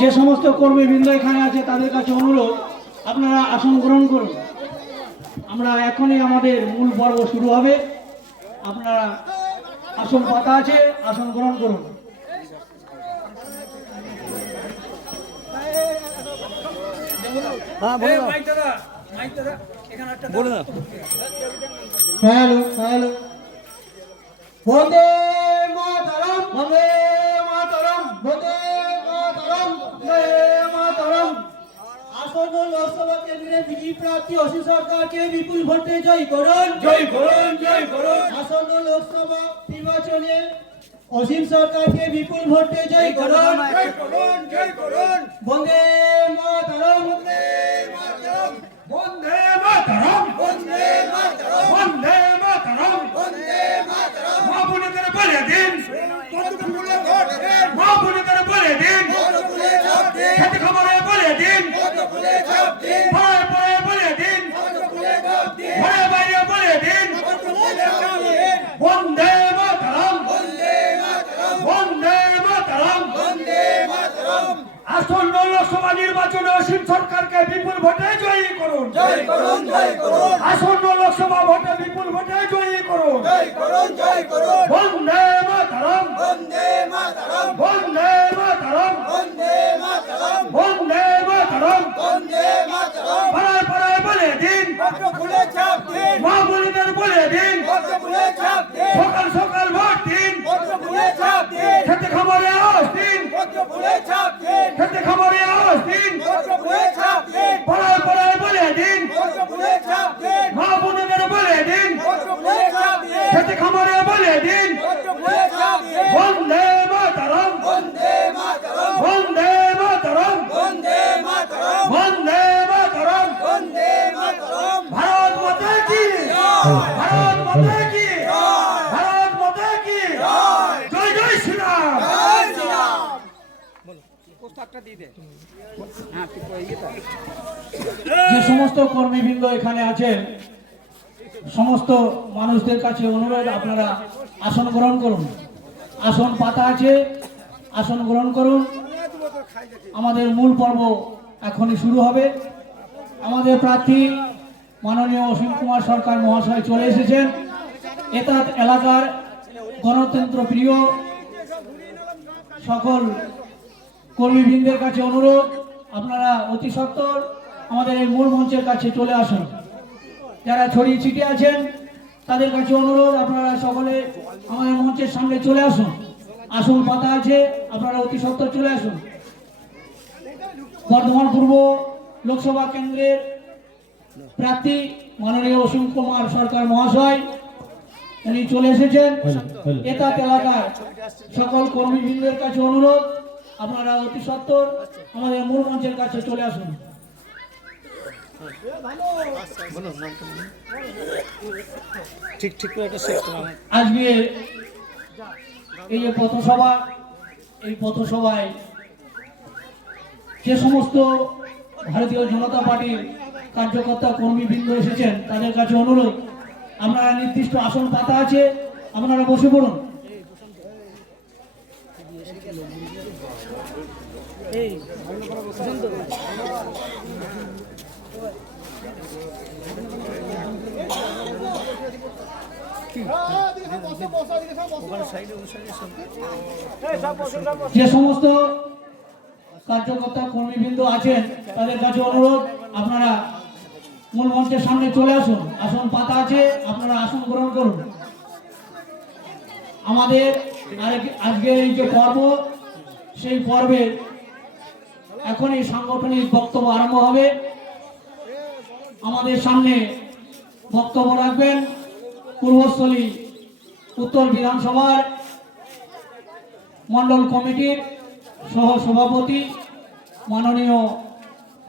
যে সমস্ত কর্মীবৃন্দ এখানে আছে তাদের কাছে অনুরোধ, আপনারা আসন গ্রহণ করুন। আমরা এখনই আমাদের মূল পর্ব শুরু হবে। আপনারা আসন পাতা আছে, আসন গ্রহণ করুন। হ্যালো হ্যালো, বন্দে মাতরম, বন্দে মাতরম, বন্দে মাতরম, বন্দে মাতরম। আসন্ন লোকসভা কেন্দ্রে বিজেপি প্রার্থী অসীম সরকারকে বিপুল ভোটে জয়ী করুন, জয় করুন, জয় করুন। আসন্ন লোকসভা নির্বাচনে অসীম সরকারকে বিপুল ভোটে জয়ী করুন, জয় করুন, জয় করুন। বন্দে মাতরম, বন্দে মাতরম, বন্দে মাতরম, বন্দে মাতরম, বন্দে মাতরম, বন্দে মাতরম। মা বোনেদের বলে দিন, কতগুলো ভোট দেন। মা বোনেদের বলে দিন, কতগুলো ভোট দেন। খেতে খামারে বলে দিন, কতগুলো ভোট দেন। পাড়ায় পাড়ায় বলে দিন, কতগুলো ভোট দেন। ঘরে বাইরে বলে দিন, কতগুলো ভোট দেন। বন্দে মাতরম, বন্দে মাতরম, বন্দে মাতরম, বন্দে মাতরম। আসন্ন লোকসভা নির্বাচনে অসীম সরকারকে বিপুল ভোটে জয়ী করুন, জয় করুন, জয় করুন। আসন্ন লোকসভা ভোটে বিপুল ভোটে জয়ী করুন, জয় করুন, জয় করুন। বন্দে মাতরম, বন্দে মাতরম, বন্দে মাতরম, বন্দে মাতরম, বন্দে মাতরম, বন্দে মাতরম। পাড়ায় পাড়ায় বলে দিন, কতগুলো ছাপ দিন। মা বোনেদের বলে দিন, কতগুলো ছাপ দিন। সকাল সকাল ভোট দিন, কতগুলো ছাপ দিন। খেতে খামারে আওয়াজ দিন, কতগুলো ছাপ দিন। খেতে খামারে আওয়াজ দিন, কতগুলো ছাপ দিন। পাড়ায় পাড়ায় বলে দিন, কতগুলো ছাপ দিন। মা বোনেদের বলে দিন, কতগুলো ছাপ দিন। খেতে খামারে বলে দিন, কতগুলো ছাপ দিন। বন্দে মাতরম, বন্দে মাতরম, বন্দে মাতরম, বন্দে মাতরম, বন্দে মাতরম, বন্দে মাতরম। ভারত মাতা কি জয়, ভারত মাতা কি জয়, ভারত মাতা কি জয়, জয় জয় শ্রীরাম, জয় শ্রীরাম। যে সমস্ত কর্মীবৃন্দ এখানে আছেন সমস্ত মানুষদের কাছে অনুরোধ, আপনারা আসন গ্রহণ করুন। আসন পাতা আছে, আসন গ্রহণ করুন। আমাদের মূল পর্ব এখনই শুরু হবে। আমাদের প্রার্থী মাননীয় অসীম কুমার সরকার মহাশয় চলে এসেছেন। এটা এলাকার গণতন্ত্র প্রিয় সকল কর্মীবৃন্দের কাছে অনুরোধ, আপনারা অতি সত্বর আমাদের এই মূল মঞ্চের কাছে চলে আসুন। যারা ছড়িয়ে ছিটিয়ে আছেন তাদের কাছে অনুরোধ, আপনারা সকলে আমাদের মঞ্চের সামনে চলে আসুন। আসন পাতা আছে, আপনারা অতি সত্বর চলে আসুন। বর্ধমান পূর্ব লোকসভা কেন্দ্রের প্রার্থী মাননীয় অসীম কুমার সরকার মহাশয় উনি চলে এসেছেন। এটা এলাকার সকল কর্মীবৃন্দের কাছে অনুরোধ, আপনারা অতি সত্বর আমাদের মূল মঞ্চের কাছে চলে আসুন। ঠিক ঠিক আজকে এই যে পথসভা, এই পথসভায় যে সমস্ত ভারতীয় জনতা পার্টির কার্যকর্তা কর্মীবৃন্দ এসেছেন তাদের কাছে অনুরোধ, আপনারা নির্দিষ্ট আসন পাতা আছে, আপনারা বসে পড়ুন। যে সমস্ত কার্যকর্তা কর্মীবৃন্দ আছেন তাদের কাছে অনুরোধ, আপনারা মূল মঞ্চের সামনে চলে আসুন। আসন পাতা আছে, আপনারা আসন গ্রহণ করুন। আমাদের আজকের এই যে পর্ব, সেই পর্বে এখনই সাংগঠনিক বক্তব্য আরম্ভ হবে। আমাদের সামনে বক্তব্য রাখবেন পূর্বস্থলী উত্তর বিধানসভার মন্ডল কমিটির সহ সভাপতি মাননীয়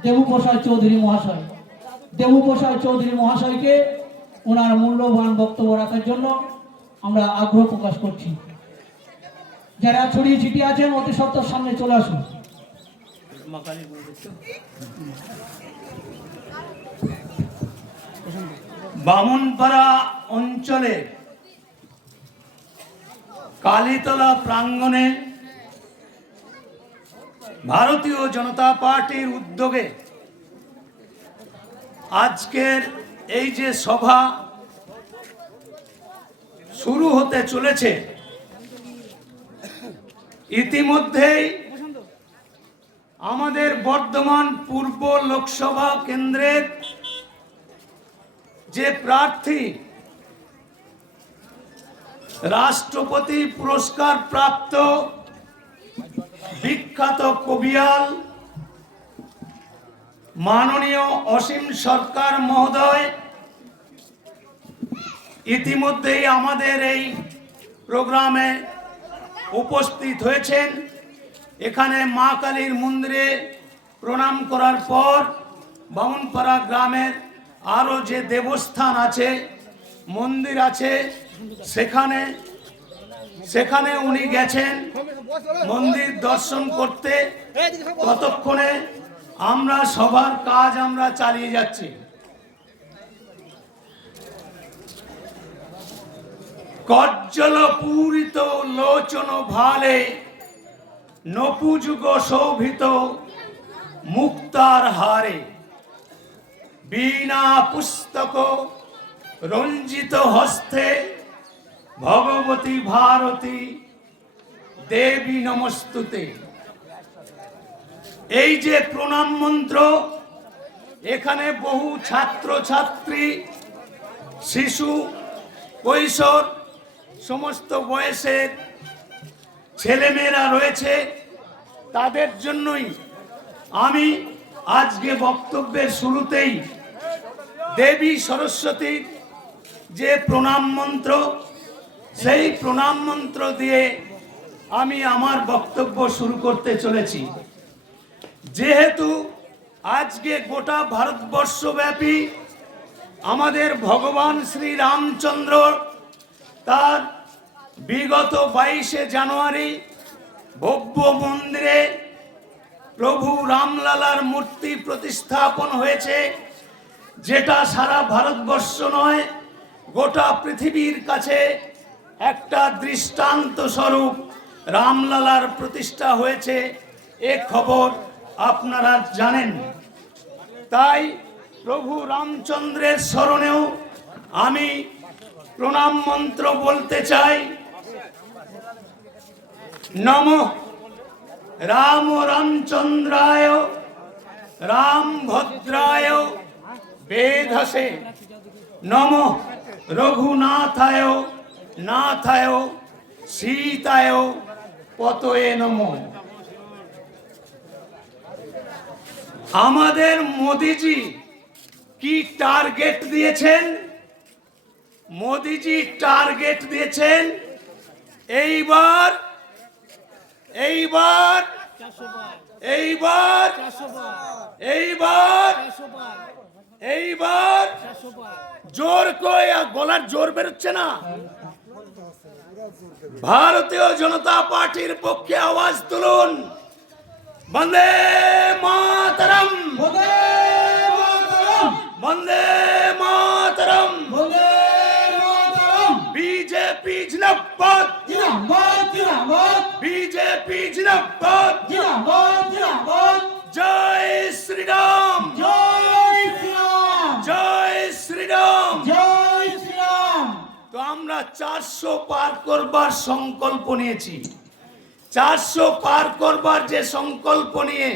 দেবপ্রসাদ চৌধুরী মহাশয়। দেবপ্রসাদ চৌধুরী মহাশয়কে ওনার মূল্যবান বক্তব্য রাখার জন্য আমরা আগ্রহ প্রকাশ করছি। যারা ছড়িয়ে ছিটিয়ে আছেন অতি সত্বর সামনে চলে আসুন। বামনপাড়া অঞ্চলে কালীতলা প্রাঙ্গণে ভারতীয় জনতা পার্টির উদ্যোগে আজকের এই যে সভা শুরু হতে চলেছে, ইতিমধ্যেই আমাদের বর্ধমান পূর্ব লোকসভা কেন্দ্রের যে প্রার্থী, রাষ্ট্রপতি পুরস্কার প্রাপ্ত বিখ্যাত কবিয়াল মাননীয় অসীম সরকার মহোদয় ইতিমধ্যেই আমাদের এই প্রোগ্রামে উপস্থিত হয়েছেন। এখানে মা কালীর মন্দিরে প্রণাম করার পর বামুনপাড়া গ্রামের আরও যে দেবস্থান আছে, মন্দির আছে, সেখানে উনি গেছেন মন্দির দর্শন করতে। ততক্ষণে আমরা সবার কাজ আমরা চালিয়ে যাচ্ছি। কজ্জল পূরিত লোচন ভালে নপুযুগ শোভিত মুক্তার হারে বীণা পুস্তক রঞ্জিত হস্তে ভগবতী ভারতী দেবী নমস্তুতে। এই যে প্রণাম মন্ত্র, এখানে বহু ছাত্র ছাত্রী, শিশু, কৈশোর, সমস্ত বয়সের ছেলেমেয়েরা রয়েছে। তাদের জন্যই আমি আজকে বক্তব্যের শুরুতেই দেবী সরস্বতীর যে প্রণাম মন্ত্র, সেই প্রণাম মন্ত্র দিয়ে আমি আমার বক্তব্য শুরু করতে চলেছি। যেহেতু আজকে গোটা ভারতবর্ষব্যাপী আমাদের ভগবান শ্রী রামচন্দ্র তার বিগত 22শে জানুয়ারি ভব্য মন্দিরে প্রভু রামলালার মূর্তি প্রতিস্থাপন হয়েছে, যেটা সারা ভারতবর্ষ নয় গোটা পৃথিবীর কাছে একটা দৃষ্টান্ত স্বরূপ রামলালার প্রতিষ্ঠা হয়েছে, এ খবর আপনারা জানেন। তাই প্রভু রামচন্দ্রের স্মরণেও আমি প্রণাম মন্ত্র বলতে চাই। নমঃ রাম রামচন্দ্রায় রামভদ্রায় বেধসে নমঃ রঘুনাথায় নাথায় সীতায় পতয়ে নমঃ। আমাদের মোদিজি কি টার্গেট দিয়েছেন? মোদিজি টার্গেট দিয়েছেন এইবার এইবার এইবার এইবার এইবার জোর করে, গলার জোর বেরোচ্ছে না, ভারতীয় জনতা পার্টির পক্ষে আওয়াজ তুলুন। বন্দে মাতরম, বন্দে মাতরম, বন্দে মাতরম, বন্দে মাতরম। বিজেপি জিন্দাবাদ, জিন্দাবাদ, জিন্দাবাদ, বিজেপি জিন্দাবাদ, জিন্দাবাদ, জিন্দাবাদ। জয় শ্রীরাম, জয় শ্রীরাম, জয় শ্রীরাম। জয় শ্রীরাম। তো আমরা 400 পার করবার সংকল্প নিয়েছি। 400 পার করবার যে সংকল্প নিয়ে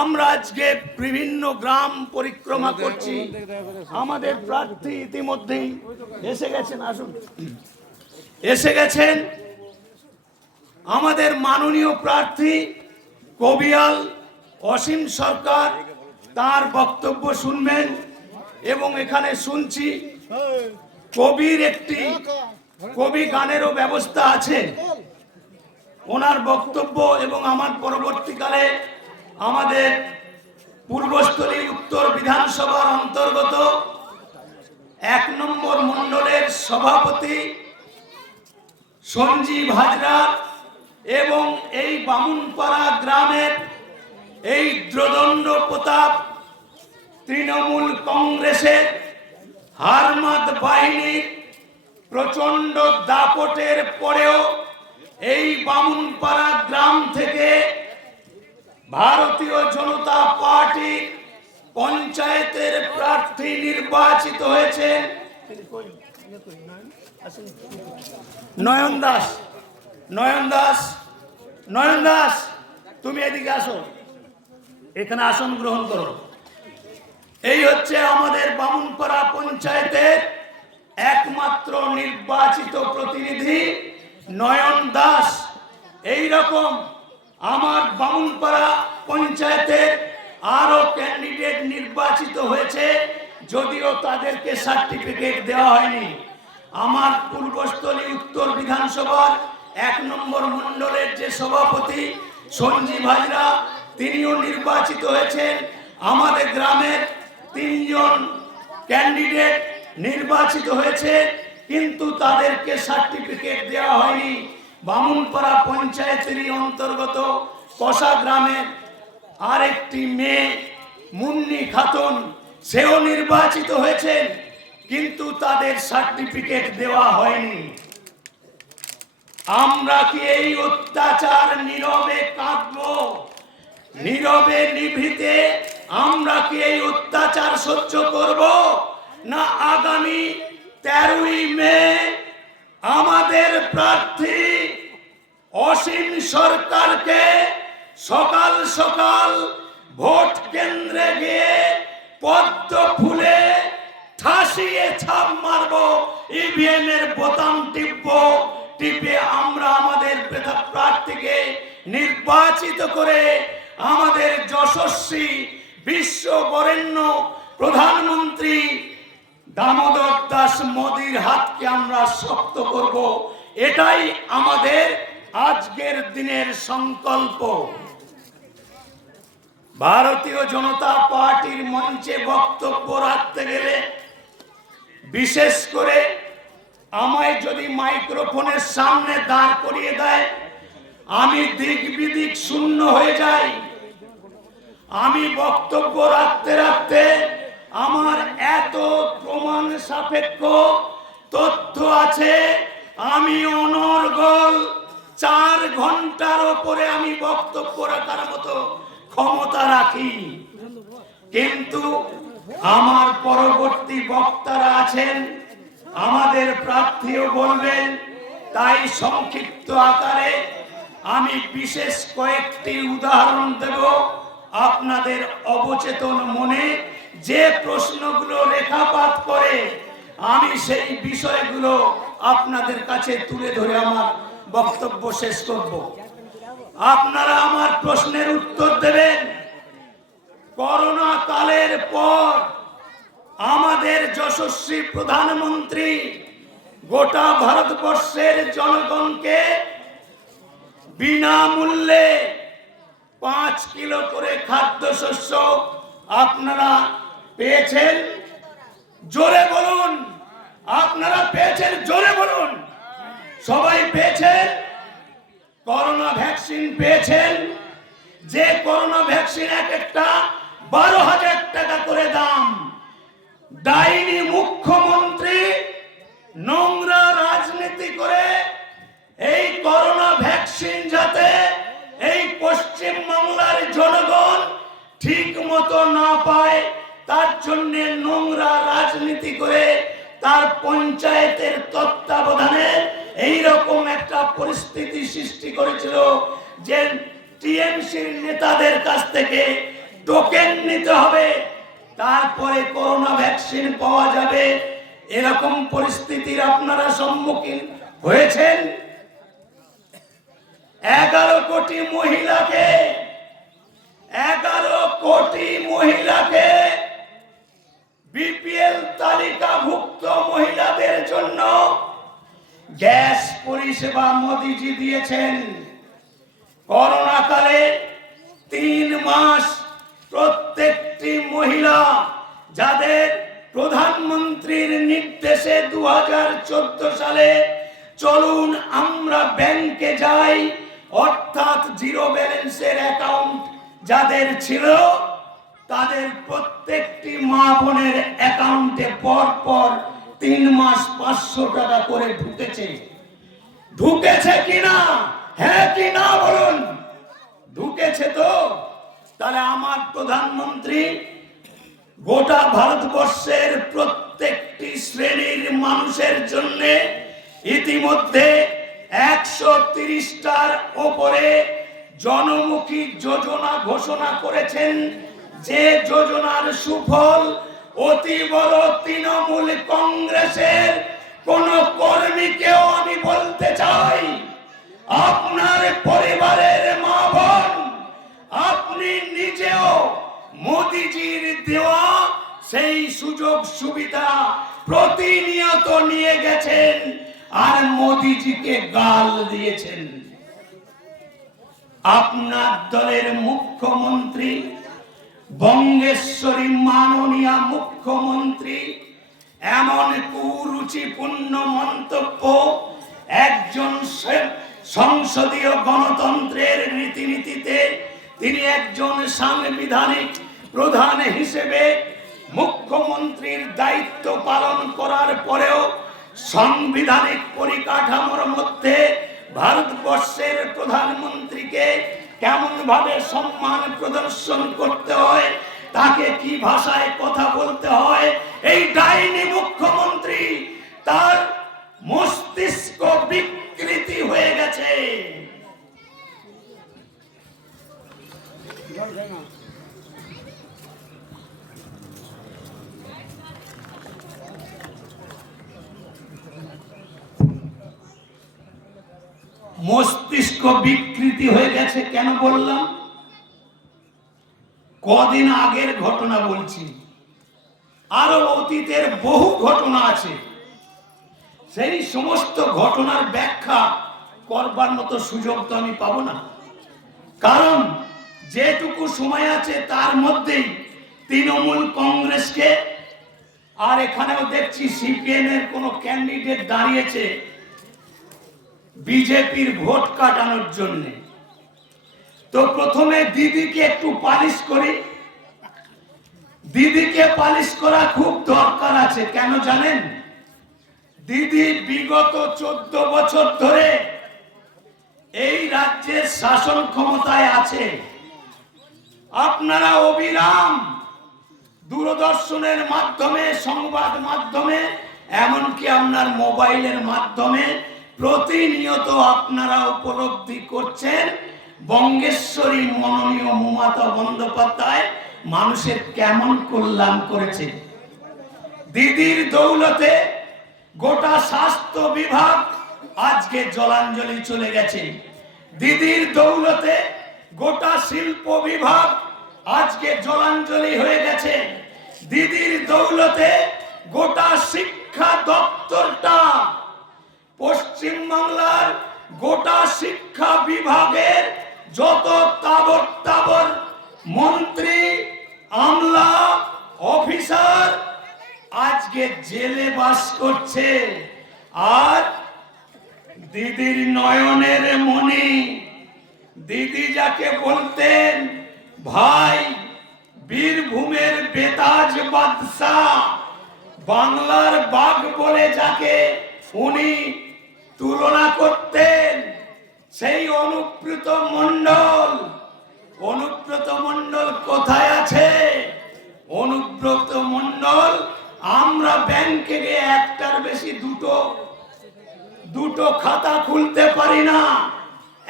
আমরা আজকে বিভিন্ন গ্রাম পরিক্রমা করছি। আমাদের প্রার্থী ইতিমধ্যেই এসে গেছেন, আসুন, এসে গেছেন। আমাদের মাননীয় প্রার্থী কবিয়াল অসীম সরকার তার বক্তব্য শুনবেন। এবং এখানে শুনছি কবির একটি কবি গানেরও ব্যবস্থা আছে। ওনার বক্তব্য এবং আমার পরবর্তীকালে আমাদের পূর্বস্থলী উত্তর বিধানসভার অন্তর্গত 1 নম্বর মণ্ডলের সভাপতি সঞ্জীব হাজরা এবং এই বামুনপাড়া গ্রামের এই দ্রদণ্ড প্রতাপ তৃণমূল কংগ্রেসের হারমাদ বাহিনীর প্রচন্ড দাপটের পরেও এই বামুনপাড়া গ্রাম থেকে ভারতীয় জনতা পার্টি পঞ্চায়েতের প্রার্থী নির্বাচিত হয়েছেন নয়ন দাস। নয়ন দাস, নয়ন দাস, তুমি এদিকে আসো, এখানে আসন গ্রহণ করো। এই হচ্ছে আমাদের বামুনপাড়া পঞ্চায়েতের একমাত্র নির্বাচিত প্রতিনিধি নয়ন দাস। এই রকম আমার বামুনপাড়া পঞ্চায়েতের আরো ক্যান্ডিডেট নির্বাচিত হয়েছে, যদিও তাদেরকে সার্টিফিকেট দেওয়া হয়নি। আমার পূর্বস্থলী উত্তর বিধানসভার 1 নম্বর মণ্ডলের যে সভাপতি সঞ্জীব হাজরা, তিনিও নির্বাচিত হয়েছেন। আমাদের গ্রামের 3 জন ক্যান্ডিডেট নির্বাচিত হয়েছে, কিন্তু তাদেরকে সার্টিফিকেট দেওয়া হয়নি। বামুনপাড়া পঞ্চায়েতেরই অন্তর্গত কষা গ্রামের আরেকটি মেয়ে মুন্নি খাতুন, সেও নির্বাচিত হয়েছেন, কিন্তু তাদের সার্টিফিকেট দেওয়া হয়নি। আমরা কি এই অত্যাচার নীরবে কাঁদবো? নীরবে নিভৃতে আমরা কি এই অত্যাচার সহ্য করব? না আগামী 13ই মে আমাদের প্রার্থী অসীম সরকারকে সকাল সকাল ভোট কেন্দ্রে গিয়ে পদ্ম ফুলে ঠাসিয়ে ছাপ মারবো, ইভিএম এর বোতাম টিপে আমরা আমাদের প্রার্থীকে নির্বাচিত করে আমাদের যশস্বী বিশ্ব বরেণ্য প্রধানমন্ত্রী দামোদর দাস মোদির হাতকে আমরা শক্ত করব। এটাই আমাদের আজকের দিনের সংকল্প। ভারতীয় জনতা পার্টির মঞ্চে বক্তব্য রাখতে গেলে, বিশেষ করে আমায় যদি মাইক্রোফোনের সামনে দাঁড় করিয়ে দেয়, আমি দিক বিদিক শূন্য হয়ে যাই। আমি বক্তব্য রাখতে রাখতে আমার এত প্রমাণ সাপেক্ষ তথ্য আছে, আমি অনর্গল 4 ঘন্টার ওপরে আমি বক্তব্য রাখার মতো ক্ষমতা রাখি। কিন্তু আমার পরবর্তী বক্তারা আছেন, আমাদের প্রার্থীও বলবেন, তাই সংক্ষিপ্ত আকারে আমি বিশেষ কয়েকটি উদাহরণ দেব। আপনাদের অবচেতন মনে যে প্রশ্নগুলো রেখাপাত করে, আমি সেই বিষয়গুলো আপনাদের কাছে তুলে ধরে আমার বক্তব্য শেষ করব। আপনারা আমার প্রশ্নের উত্তর দেবেন। করোনা কালের পর আমাদের যশস্বী প্রধানমন্ত্রী গোটা ভারতবর্ষের জনগণকে বিনামূল্যে 5 কিলো করে খাদ্যশস্য আপনারা পেয়েছেন। জোরে বলুন, আপনারা পেয়েছেন? জোরে বলুন। সবাই পেয়েছেন? করোনা ভ্যাকসিন পেয়েছেন? যে করোনা ভ্যাকসিন এক একটা 12,000 টাকা করে দাম। ডাইনি মুখ্যমন্ত্রী নোংরা রাজনীতি করে এই করোনা ভ্যাকসিন যাতে এই পশ্চিম বাংলার জনগণ ঠিক মতো না পায়, তার জন্য নোংরা রাজনীতি করে তার পঞ্চায়েতের তত্ত্বাবধানে এইরকম একটা পরিস্থিতি সৃষ্টি করেছিল যে টিএমসির নেতাদের কাছ থেকে টোকেন নিতে হবে, তারপরে করোনা ভ্যাকসিন পাওয়া যাবে। এরকম পরিস্থিতির আপনারা সম্মুখীন হয়েছেন। 11 কোটি মহিলাকে বিপিএল তালিকাভুক্ত মহিলাদের জন্য গ্যাস পরিষেবা মোদিজি দিয়েছেন। করোনা কালে 3 মাস প্রত্যেকটি মহিলা, যাদের প্রধানমন্ত্রীর নির্দেশে 2014 সালে চলুন আমরা ব্যাংকে যাই, অর্থাৎ জিরো ব্যালেন্সের অ্যাকাউন্ট যাদের ছিল, তাদের প্রত্যেকটি মা বোনের অ্যাকাউন্টে পর 3 মাস 500 টাকা করে ঢুকেছে কিনা? হ্যাঁ কি না বলুন। ঢুকেছে তো? তাহলে আমার প্রধানমন্ত্রী গোটা ভারতবর্ষের প্রত্যেকটি শ্রেণীর মানুষের জন্য ইতিমধ্যে 130টার ওপরে জনমুখী যোজনা ঘোষণা করেছেন। যে যোজনার সুফল অতি বড় তৃণমূল কংগ্রেসের কোন কর্মীকেও আমি বলতে চাই, আপনার পরিবারের মা বোন, আপনি নিজেও মোদিজির দেওয়া সেই সুযোগ সুবিধা প্রতিনিয়ত নিয়ে গেছেন আর মোদিজিকে গাল দিয়েছেন। আপনার দলের মুখ্যমন্ত্রী, বঙ্গেশ্বরী মাননীয় মুখ্যমন্ত্রী এমন কুরুচিপূর্ণ মন্তব্য একজন সংসদীয় গণতন্ত্রের রীতিনীতিতে তিনি একজন সাংবিধানিক প্রধান হিসেবে মুখ্যমন্ত্রীর দায়িত্ব পালন করার পরেও সাংবিধানিক পরিকাঠামোর মধ্যে ভারতবর্ষের প্রধানমন্ত্রীকে কেমন ভাবে সম্মান প্রদর্শন করতে হয়, তাকে কি ভাষায় কথা বলতে হয়, এই ডাইনি মুখ্যমন্ত্রী তার মস্তিষ্ক বিকৃতি হয়ে গেছে। মস্তিষ্ক বিকৃতি হয়ে গেছে কেন বললাম? কদিন আগের ঘটনা বলছি, আরো অতীতের বহু ঘটনা আছে। সেই সমস্ত ঘটনার ব্যাখ্যা করবার মতো সুযোগ তো আমি পাবো না, কারণ যেটুকু সময় আছে তার মধ্যেই তৃণমূল কংগ্রেসকে, আর এখানেও দেখছি সিপিএম এর কোন ক্যান্ডিডেট দাঁড়িয়েছে বিজেপির ভোট কাটানোর জন্য। তো প্রথমে দিদিকে একটু পালিশ করি। দিদিকে পালিশ করা খুব দরকার আছে। কেন জানেন? দিদি বিগত 14 বছর ধরে এই রাজ্যের শাসন ক্ষমতায় আছে। আপনারা অবিরাম দূরদর্শনের মাধ্যমে, সংবাদ মাধ্যমে, এমনকি আপনার মোবাইলের মাধ্যমে প্রতিনিয়ত আপনারা উপলব্ধি করছেন বঙ্গেশ্বরী মাননীয় মমতা বন্দ্যোপাধ্যায় মানুষের কেমন কল্যাণ করেছে। দিদির দৌলতে গোটা স্বাস্থ্য বিভাগ আজকে জলাঞ্জলি চলে গেছে। দিদির দৌলতে গোটা শিল্প বিভাগ আজকে জলাঞ্জলি হয়ে গেছে। দিদির দৌলতে গোটা শিক্ষা দপ্তরটা, পশ্চিম বাংলার গোটা শিক্ষা বিভাগের যত তাবর মন্ত্রী, আমলা, অফিসার আজকে জেলে বাস করছে। আর দিদির নয়নের মণি, দিদি যাকে বলতেন ভাই, বীরভূমের বেতাজ বাদশাহ, বাংলার বাঘ বলে যাকে উনি তুলনা করতেন, সেই অনুব্রত মণ্ডল কোথায় আছে? অনুব্রত মণ্ডল, আমরা ব্যাংকে গিয়ে একটার বেশি দুটো খাতা খুলতে পারি না,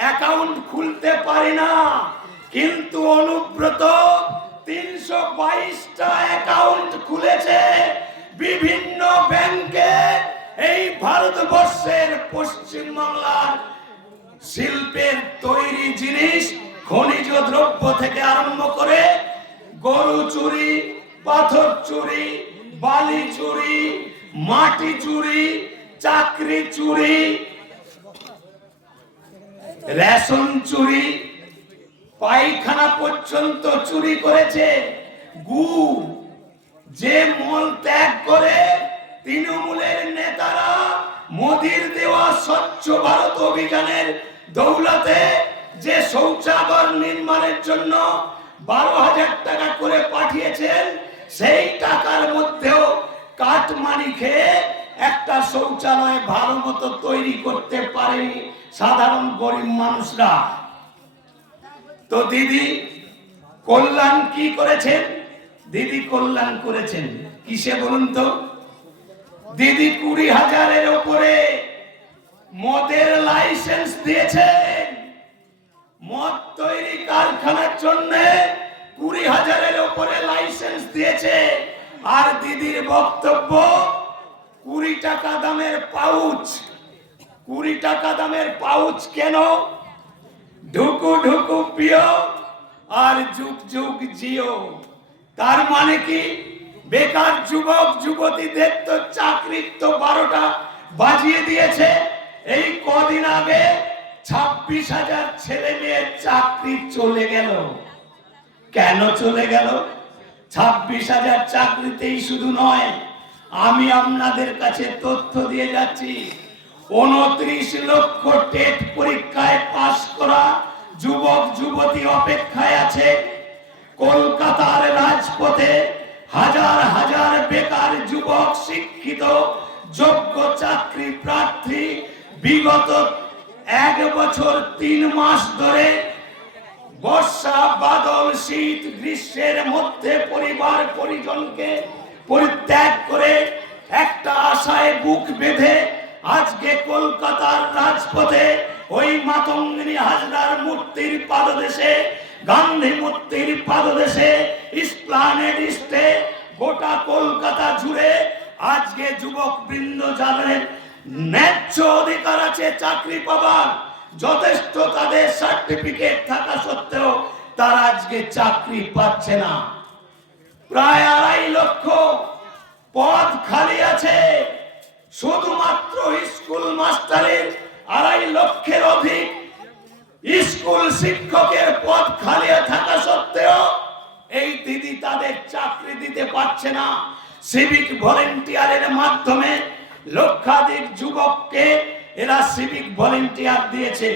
অ্যাকাউন্ট খুলতে পারি না, কিন্তু অনুব্রত 322টা অ্যাকাউন্ট খুলেছে বিভিন্ন ব্যাংকে। এই ভারতবর্ষের পশ্চিম বাংলার শিল্পের তৈরি জিনিস, খনিজ দ্রব্য থেকে আরম্ভ করে গরু চুরি, পাথর চুরি, বালি চুরি, মাটি চুরি, চাকরি চুরি, রেশন চুরি, পায়খানা পর্যন্ত চুরি করেছে। যে মল ত্যাগ করে তৃণমূলের নেতারা মোদির দেওয়া স্বচ্ছ ভারত অভিযানের দৌলতে যে শৌচাগার নির্মাণের জন্য 12,000 টাকা করে পাঠিয়েছেন, সেই টাকার মধ্যেও কাটমানি খেয়ে একটা শৌচালয় ভালো মতো তৈরি করতে পারেনি সাধারণ গরিব মানুষরা। তো দিদি কল্যাণ কি করেছেন? দিদি কল্যাণ করেছেন কিসে বলুন তো? দিদি 20,000-এর উপরে মদের লাইসেন্স দিয়েছেন। মদ তৈরি কারখানার জন্য 20,000-এর উপরে লাইসেন্স দিয়েছে। আর দিদির বক্তব্য 20 টাকা দামের পাউচ। 20 টাকা দামের পাউচ কেন? ঢুকু ঢুকু পিও আর যুগ যুগ জিও। তার মানে কি? বেকার যুবক যুবতীদের তো চাকরির তো 12টা বাজিয়ে দিয়েছে। এই কদিন আগে 26,000 ছেলে মেয়ের চাকরি চলে গেল। কেন চলে গেল? 26,000 চাকরিতেই শুধু নয়, আমি আপনাদের কাছে তথ্য দিয়ে যাচ্ছি, 29 লক্ষ টেট পরীক্ষায় পাশ করা যুবক যুবতী অপেক্ষায় আছে। কলকাতার রাজপথে হাজার হাজার বেকার যুবক শিক্ষিত যোগ্য চাকরি প্রার্থী বিগত 1 বছর 3 মাস ধরে বর্ষা বাদল শীত গ্রীষ্মের মধ্যে পরিবার পরিজনকে পরিত্যাগ করে একটা আশায় বুক বেঁধে আজকে কলকাতার রাজপথে ওই মাতঙ্গিনী হাজরার মূর্তির পাদদেশে, গান্ধী মূর্তির পাদদেশে, এসপ্ল্যানেড স্টে গোটা কলকাতা জুড়ে আজকে যুবক বৃন্দ যাদের ন্যায্য অধিকার আছে চাকরি পাবার, যথেষ্ট তাদের সার্টিফিকেট থাকা সত্ত্বেও তারা আজকে চাকরি পাচ্ছে না। প্রায় 2.5 লক্ষ পদ খালি আছে। শুধুমাত্র স্কুল মাস্টারের 2.5 লক্ষের অধিক স্কুল শিক্ষকের পদ খালি থাকা সত্ত্বেও এই দিদি তাদের চাকরি দিতে পারছে না। সিভিক ভলেন্টিয়ারের মাধ্যমে লক্ষাধিক যুবককে এরা সিভিক ভলেন্টিয়ার দিয়েছে।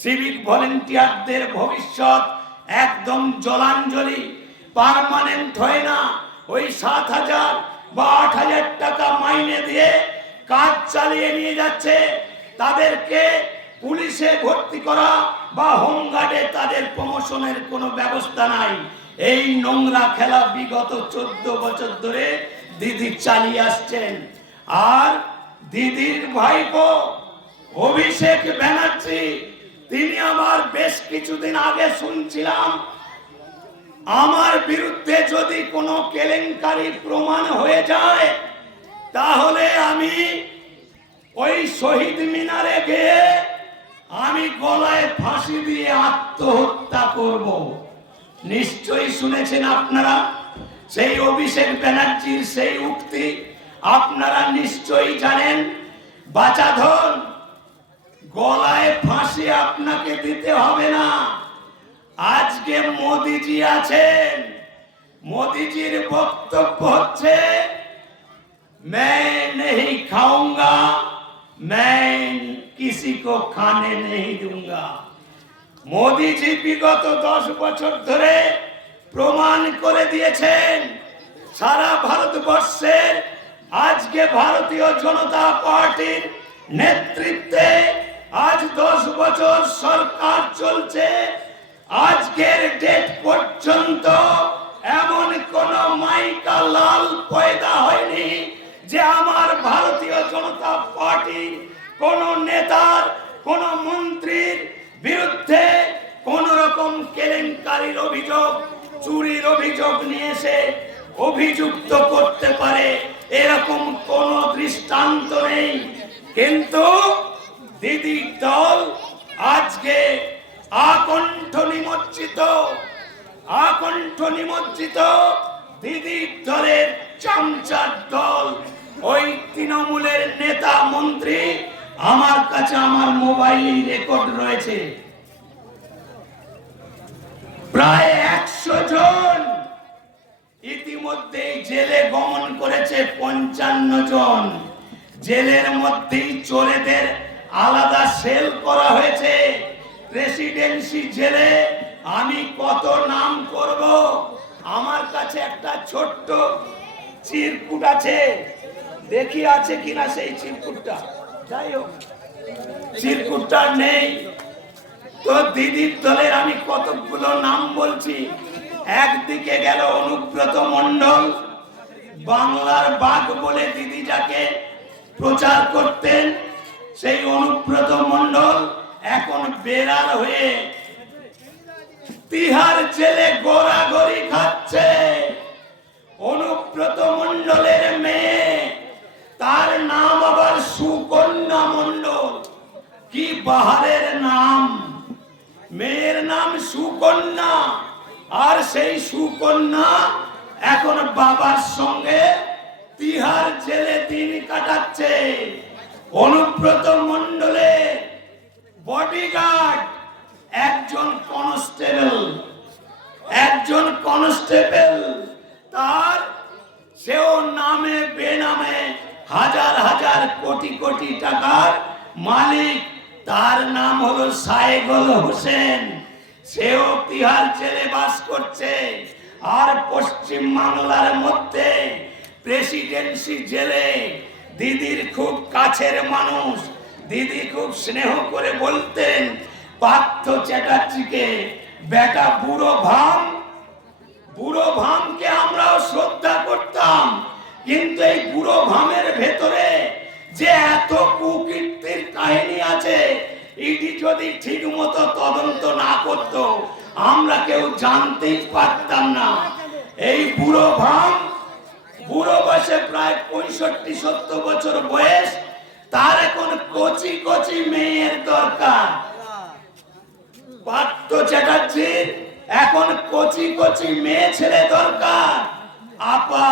সিভিক ভলেন্টিয়ারদের ভবিষ্যৎ একদম জলাঞ্জলি। পার্মানেন্ট হয় না। ওই 7,000 বা 8,000 টাকা মাইনে দিয়ে কাজ চালিয়ে নিয়ে যাচ্ছে। তাদেরকে পুলিশে ভর্তি করা বা হোমগার্ডে তাদের প্রমোশনের কোনো ব্যবস্থা নাই। এই নোংরা খেলা বিগত 14 বছর ধরে দিদি চালিয়ে আসছেন। আর দিদির ভাইপো অভিষেক ব্যানার্জি, তিনি আমার বেশ কিছুদিন আগে শুনছিলাম আমার বিরুদ্ধে যদি কোনো কেলেঙ্কারি প্রমাণ হয়ে যায় তাহলে আমি ওই শহীদ মিনারে গিয়ে আমি গলায় ফাঁসি দিয়ে আত্মহত্যা করব। নিশ্চয়ই শুনেছেন আপনারা সেই অভিষেক ব্যানার্জির সেই উক্তি। আপনারা নিশ্চয়ই জানেন, বাচাধন গলায় ফাঁসি আপনাকে দিতে হবে না। আজকে মোদিজি আছেন, মোদিজির বক্তব্য হচ্ছে मैं नहीं खाऊंगा, मैं किसी को खाने नहीं दूंगा। মোদিজি বিগত 10 বছর ধরে প্রমাণ করে দিয়েছেন সারা ভারতবর্ষের আজকে ভারতীয় জনতা পার্টির নেতৃত্বে আজ 10 বছর সরকার চলছে। আজকের ডেট পর্যন্ত এমন কোন মাইকা লাল পয়দা হয়নি যে আমার ভারতীয় জনতা পার্টির কোন নেতার কোন মন্ত্রীর বিরুদ্ধে কোন রকম কেলেঙ্কারির অভিযোগ, চুরির অভিযোগ নিয়ে এসে অভিযুক্ত করতে পারে এরকম কোন দৃষ্টান্ত নেই। কিন্তু দিদির দল আজকে আকণ্ঠ নিমজ্জিত দিদির দলের চামচার দল, ওই তৃণমূলের নেতা মন্ত্রী। আমার কাছে আমার মোবাইলে রেকর্ড রয়েছে, প্রায় 100 জন ইতিমধ্যে জেলে গমন করেছে। 55 জন জেলের মধ্যেই চোরেদের আলাদা সেল করা হয়েছে। প্রেসিডেন্সি জেলে আমি কত নাম করব। আমার কাছে একটা ছোট্ট চিরকুট আছে, দেখি আছে কিনা সেই চিরকুটটা। যাই হোক, চিরকুটটা নেই তো দিদির দলের আমি কতগুলো নাম বলছি। একদিকে গেল অনুব্রত মণ্ডল, বাংলার বাঘ বলে দিদি যাকে প্রচার করতেন, সেই অনুব্রত মণ্ডল এখন বেড়াল হয়ে তিহার জেলে গোড়াগড়ি খাচ্ছে। অনুব্রত মণ্ডলের মেয়ে, তার নাম আবার সুকন্যা মণ্ডল। কি বাহারের নাম! মেয়ের নাম সুকন্যা, আর সেই সুকন্যা এখন বাবার সঙ্গে তিহার জেলে দিন কাটাচ্ছে। অনুব্রত মণ্ডলের বডিগার্ড একজন কনস্টেবল, তার সেও নামে বেনামে হাজার হাজার কোটি কোটি টাকার মালিক। তার নাম হলো সাইগুল হোসেন, সেও তিহার জেলে বাস করছে। আর পশ্চিম বাংলার মধ্যে প্রেসিডেন্সি জেলে দিদির খুব কাছের মানুষ, দিদি খুব স্নেহ করে বলতেন পার্থ চ্যাটার্জিকে, বেটা বুড়ো ভামকে আমরাও শ্রদ্ধা করতাম, কিন্তু এই বুড়ো ভামের ভেতরে যে এত কুকীর্তির কাহিনী আছে, ইডি যদি ঠিক মতো তদন্ত না করত আমরা কেউ জানতেই পারতাম না। এই বুড়ো বয়সে প্রায় 65-70 বছর বয়স, তার এখন কচি কচি মেয়ের দরকার। পার্থ চ্যাটার্জির এখন কচি কচি মেয়ে ছেলে দরকার। আপা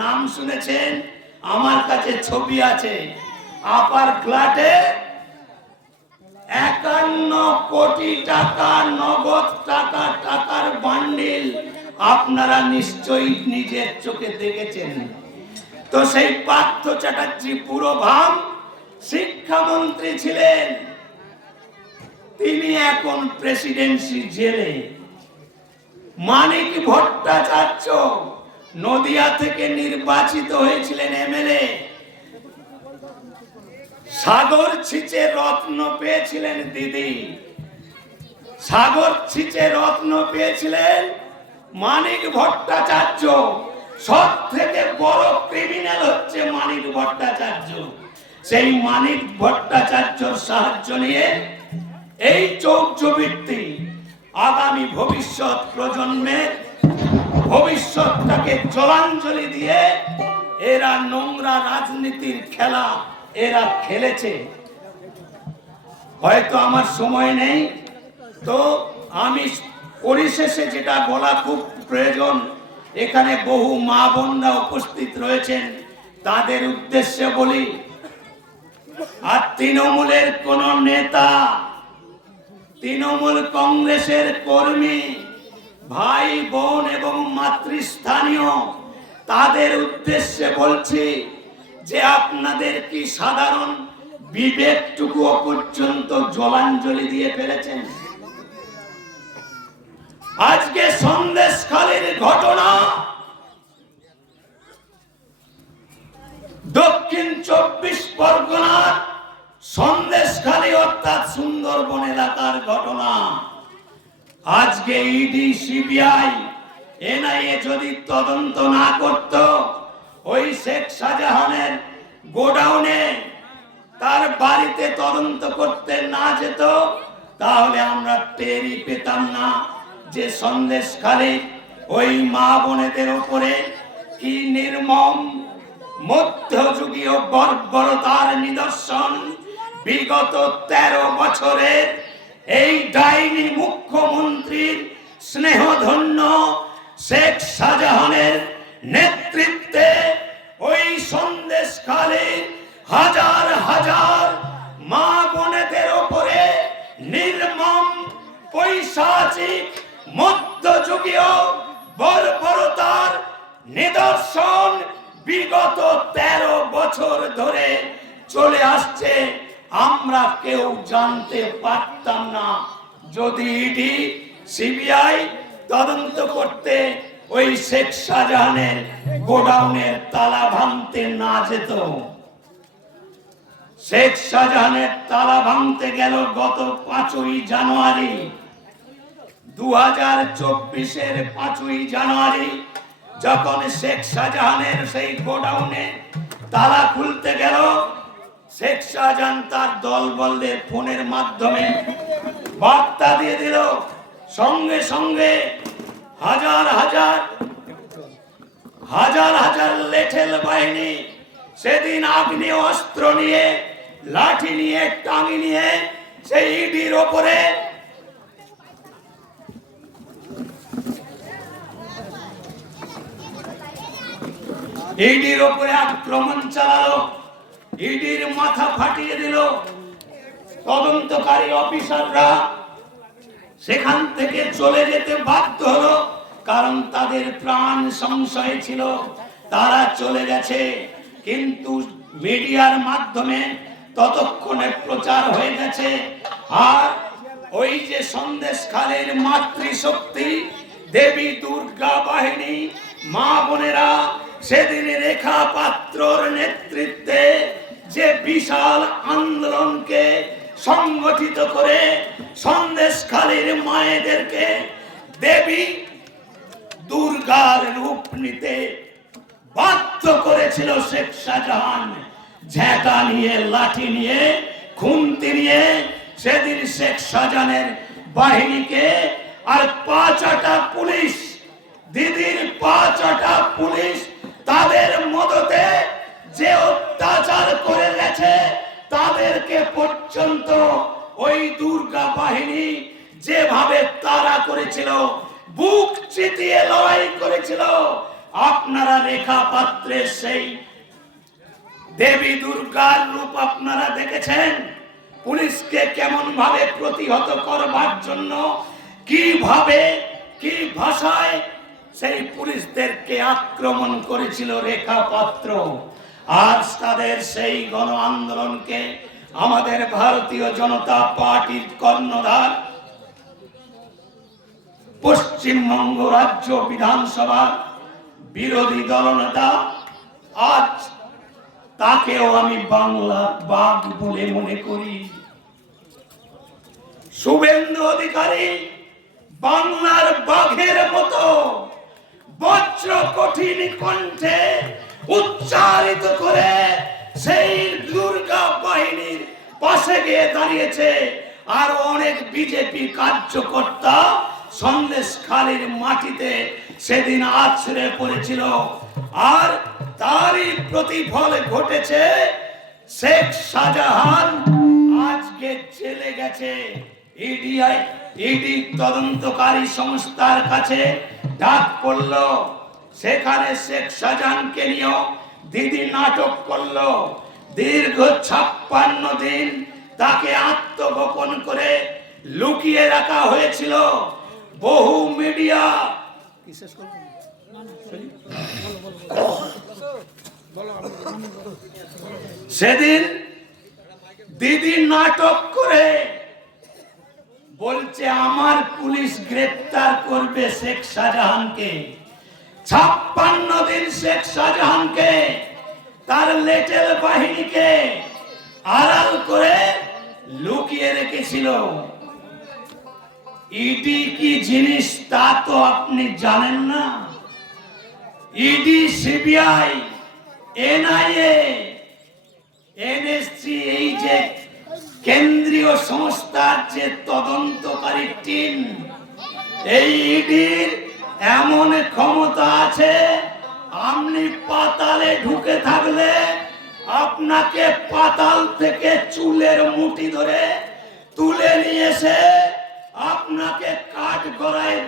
নাম শুনেছেন? আমার কাছে ছবি আছে। আপার ফ্ল্যাটে 51 কোটি টাকা নগদ টাকার বান্ডিল আপনারা নিশ্চয়ই নিজের চোখে দেখেছেন। তো সেই পার্থ চ্যাটার্জি পুরো ভাম শিক্ষামন্ত্রী ছিলেন, তিনি এখন প্রেসিডেন্সি জেলে। মানিক ভট্টাচার্য নদিয়া থেকে নির্বাচিত হয়েছিলেন এমএলএ। সাগর ছিচে রত্ন পেয়েছিলেন দিদি, সাগর ছিচে রত্ন পেয়েছিলেন মানিক ভট্টাচার্য। সব থেকে বড় ক্রিমিনাল হচ্ছে মানিক ভট্টাচার্য। সেই মানিক ভট্টাচার্যর সাহায্য নিয়ে এই চৌর্যবৃত্তি আগামী ভবিষ্যৎ প্রজন্মের ভবিষ্যৎটাকে জলাঞ্জলি দিয়ে এরা নোংরা রাজনীতির খেলা এরা খেলেছে। হয়তো আমার সময় নেই, তো আমি পরিশেষে যেটা বলা খুব প্রয়োজন, এখানে বহু মা বোনরা উপস্থিত রয়েছেন, তাদের উদ্দেশ্যে বলি, আর তৃণমূলের কোন নেতা, তৃণমূল কংগ্রেসের কর্মী, ভাই বোন এবং মাতৃস্থানীয়, তাদের উদ্দেশ্যে বলছি যে আপনাদের কি সাধারণ বিবেকটুকু পর্যন্ত জলাঞ্জলি দিয়ে ফেলেছেন? আজকে সন্দেশখালীর ঘটনা, দক্ষিণ 24 পরগনার সন্দেশখালী অর্থাৎ সুন্দরবন এলাকার ঘটনা। আজকে ইডি, সিবিআই, এনআইএ যদি তদন্ত না করত, ওই শেখ শাহজাহানের গোডাউনে তার বাড়িতে তদন্ত করতে না যেত, তাহলে আমরা টেরই পেতাম না যে সন্দেশখালী ওই মা বোনেদের উপরে কি নির্মম মধ্যযুগীয় বর্বরতার নিদর্শন। বিগত 13 বছরের এই ডাইনি মুখ্যমন্ত্রীর স্নেহধন্য শেখ শাহজাহানের নেতৃত্বে ওই সন্দেশখালীর হাজার হাজার মা বোনেদের উপরে নির্মম পৈশাচিক মধ্যযুগীয় বর্বরতার নিদর্শন বিগত 13 বছর ধরে চলে আসছে। আমরা কেউ জানতে পারতাম না যদি ইডি, সিবিআই তদন্ত করতে ওই শেখ শাহজাহানের গোডাউনের তালা ভাঙতে না যেত। শেখ শাহজাহানের তালা ভাঙতে গেল গত 5ই জানুয়ারি 2024-এর 5ই জানুয়ারি যখন শেখ শাহজাহানের সেই গোডাউনে তালা খুলতে গেল, শেখ শাহজাহান তার দলবলদের ফোনের মাধ্যমে বার্তা দিয়ে দিল, সঙ্গে সঙ্গে হাজার হাজার লেঠেল বাহিনী সেদিন আগ্নেয় অস্ত্র নিয়ে, লাঠি নিয়ে, টাঙি নিয়ে সেই ইডির ওপরে আক্রমণ চালালো, ইডির মাথা ফাটিয়ে দিল। তদন্তকারী অফিসাররা সেখান থেকে চলে যেতে বাধ্য হলো, কারণ তাদের প্রাণ সংশয় ছিল। তারা চলে গেছে, কিন্তু মিডিয়ার মাধ্যমে ততক্ষণে প্রচার হয়ে গেছে। আর ওই যে সন্দেশখালীর মাতৃশক্তি দেবী দুর্গা বাহিনী মা বোনেরা সেদিন রেখা পাত্রর নেতৃত্বে যে বিশাল আন্দোলনকে সংগঠিত করে সন্দেশখালীর মায়েদেরকে দেবী দুর্গার রূপ নিতে বাধ্য করেছিল শেখ শাহজাহান। ঝেঁটা নিয়ে, লাঠি নিয়ে, খুন্তি নিয়ে সেদিন শেখ শাহজাহানের বাহিনীকে আর 5টা পুলিশ, দিদির 5টা পুলিশ তাদের মদতে যে অত্যাচার করে গেছে, তাদেরকে পর্যন্ত ওই দুর্গা বাহিনী যেভাবে তাড়া করেছিল, বুক চিতিয়ে লড়াই করেছিল। আপনারা রেখা পাত্রের সেই দেবী দুর্গার রূপ আপনারা দেখেছেন, পুলিশকে কেমন ভাবে প্রতিহত করবার জন্য কিভাবে, কি ভাষায় সেই পুলিশদেরকে আক্রমণ করেছিল রেখা পাত্র। আজ তাদের সেই গণ আন্দোলনকে আমাদের ভারতীয় জনতা পার্টির কর্ণধার পশ্চিমবঙ্গ রাজ্য বিধানসভার বিরোধী দলনেতা, আজ তাকেও আমি বাংলা বাঘ বলে মনে করি। শুভেন্দু অধিকারী বাংলার বাঘের মতো বজ্র কঠিন কণ্ঠে উচ্চারিত করে সেই দুর্গা বাহিনীর পাশে গিয়ে দাঁড়িয়েছে। আর অনেক বিজেপি কার্যকর্তা সন্দেশখালীর মাটিতে সেদিন আছড়ে পড়েছিল। আর তারই প্রতিফল ঘটেছে, শেখ শাহজাহান আজকে জেলে গেছে। ইডি তদন্তকারী সংস্থার কাছে ডাক করলো, সেখানে শেখ শাহজাহানকে নিয়ে দিদি নাটক করলো। দীর্ঘ 56 দিন তাকে আত্মগোপন করে লুকিয়ে রাখা হয়েছিল। বহু মিডিয়া সেদিন দিদি নাটক করে বলছে আমার পুলিশ গ্রেফতার করবে শেখ শাহজাহানকে। 56 দিন শেখ শাহজাহানকে, তার লেটেল বাহিনীকে আড়াল করে লুকিয়ে রেখেছিল। ইডি কি জিনিস তা তো আপনি জানেন না। ইডি, সিবিআই, এনআইএ, এনএসসি, এই যে কেন্দ্রীয় সংস্থার যে তদন্তকারী টিম, এই ইডির এমন ক্ষমতা আছে, আপনি পাতালে ঢুকে থাকলে আপনাকে পাতাল থেকে চুলের মুঠি ধরে তুলে নিয়ে এসে আপনাকে কাঠ গড়ায়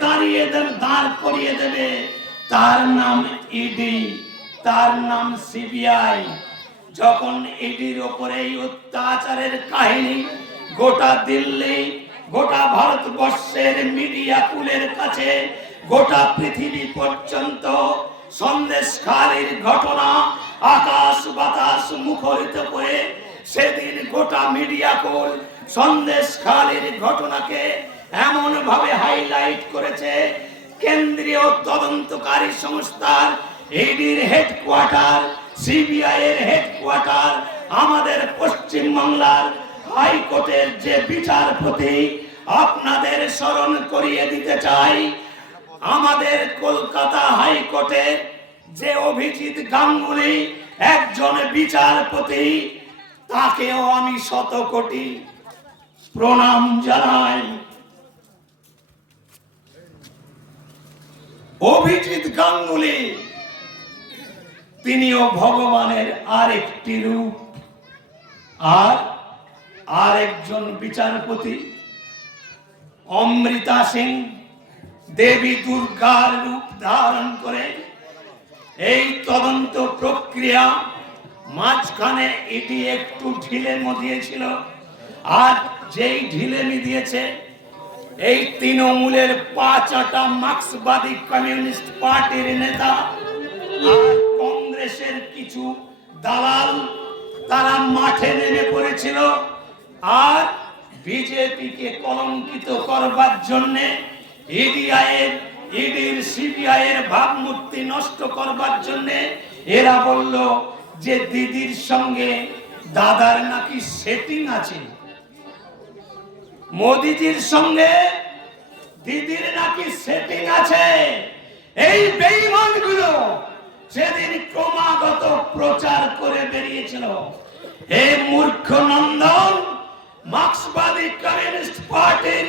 দাঁড় করিয়ে দেবে। তার নাম ইডি, তার নাম সিবিআই। যখন ইডির ওপরে এই অত্যাচারের কাহিনী গোটা দিল্লি, গোটা ভারতবর্ষের মিডিয়া কুলের কাছে, গোটা পৃথিবী পর্যন্ত সন্দেশখালীর ঘটনা আকাশ বাতাস মুখরিত করে সেদিন গোটা মিডিয়া কুল সন্দেশখালীর ঘটনাকে এমন ভাবে হাইলাইট করেছে, কেন্দ্রীয় তদন্তকারী সংস্থার ইডির হেডকোয়ার্টার, সিবিআই এর হেডকোয়ার্টার আমাদের পশ্চিমবাংলার হাইকোর্টের যে বিচারপতি আপনাদের স্মরণ করিয়ে দিতে চাই, আমাদের কলকাতা হাইকোর্টে যে অভিজিৎ গাঙ্গুলি একজন বিচারপতি, তাকেও আমি শত কোটি প্রণাম জানাই। অভিজিৎ গাঙ্গুলি তিনিও ভগবানের আরেকটি রূপ। আর আরেকজন বিচারপতি অমৃতা সিং দেবী দুর্গার রূপ ধারণ করে এই তদন্ত প্রক্রিয়া মাঝখানে এটি একটু ঢিলেমি দিয়েছিল। আর যেই ঢিলেমি দিয়েছে, এই তৃণমূলের পাঁচটা মার্ক্সবাদী কমিউনিস্ট পার্টির নেতা আর কংগ্রেসের কিছু দালাল, তারা মাঠে নেমে পড়েছিল আর বিজেপিকে কলঙ্কিত করবার জন্য ইডির সিবিআই এর ভাবমূর্তি নষ্ট করবার জন্য এরা বলল যে দিদির সঙ্গে দাদার নাকি সেটিং আছে, মোদিজির সঙ্গে দিদির নাকি সেটিং আছে। এই বেঈমানগুলো সেদিন ক্রমাগত প্রচার করে বেরিয়েছিল। এই মূর্খ নন্দন মার্ক্সবাদী কমিউনিস্ট পার্টির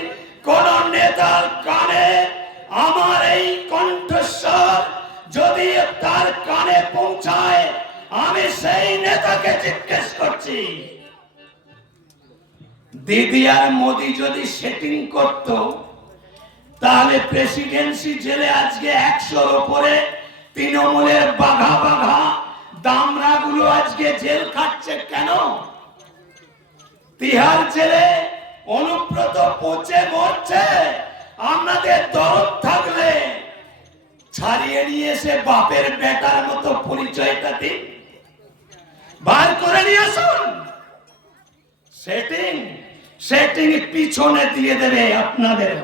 কোন নেতার কানে আমার এই কণ্ঠস্বর যদি তার কানে পৌঁছায়, আমি সেই নেতাকে জিজ্ঞেস করছি, দিদি আর মোদি যদি সেটিং করত, তাহলে প্রেসিডেন্সি জেলে আজকে 100-র উপরে তৃণমূলের বাঘা বাঘা দামরা গুলো আজকে জেল খাটছে কেন? তিহার জেলে অনুব্রত পচে মরছে। আপনাদের দরদ থাকলে ছাড়িয়ে নিয়ে এসে বাপের বেটার মতো পরিচয়টা দিন, বার করে নিয়ে আসুন। সেটিং পিছনে দিয়ে দেবে আপনাদের।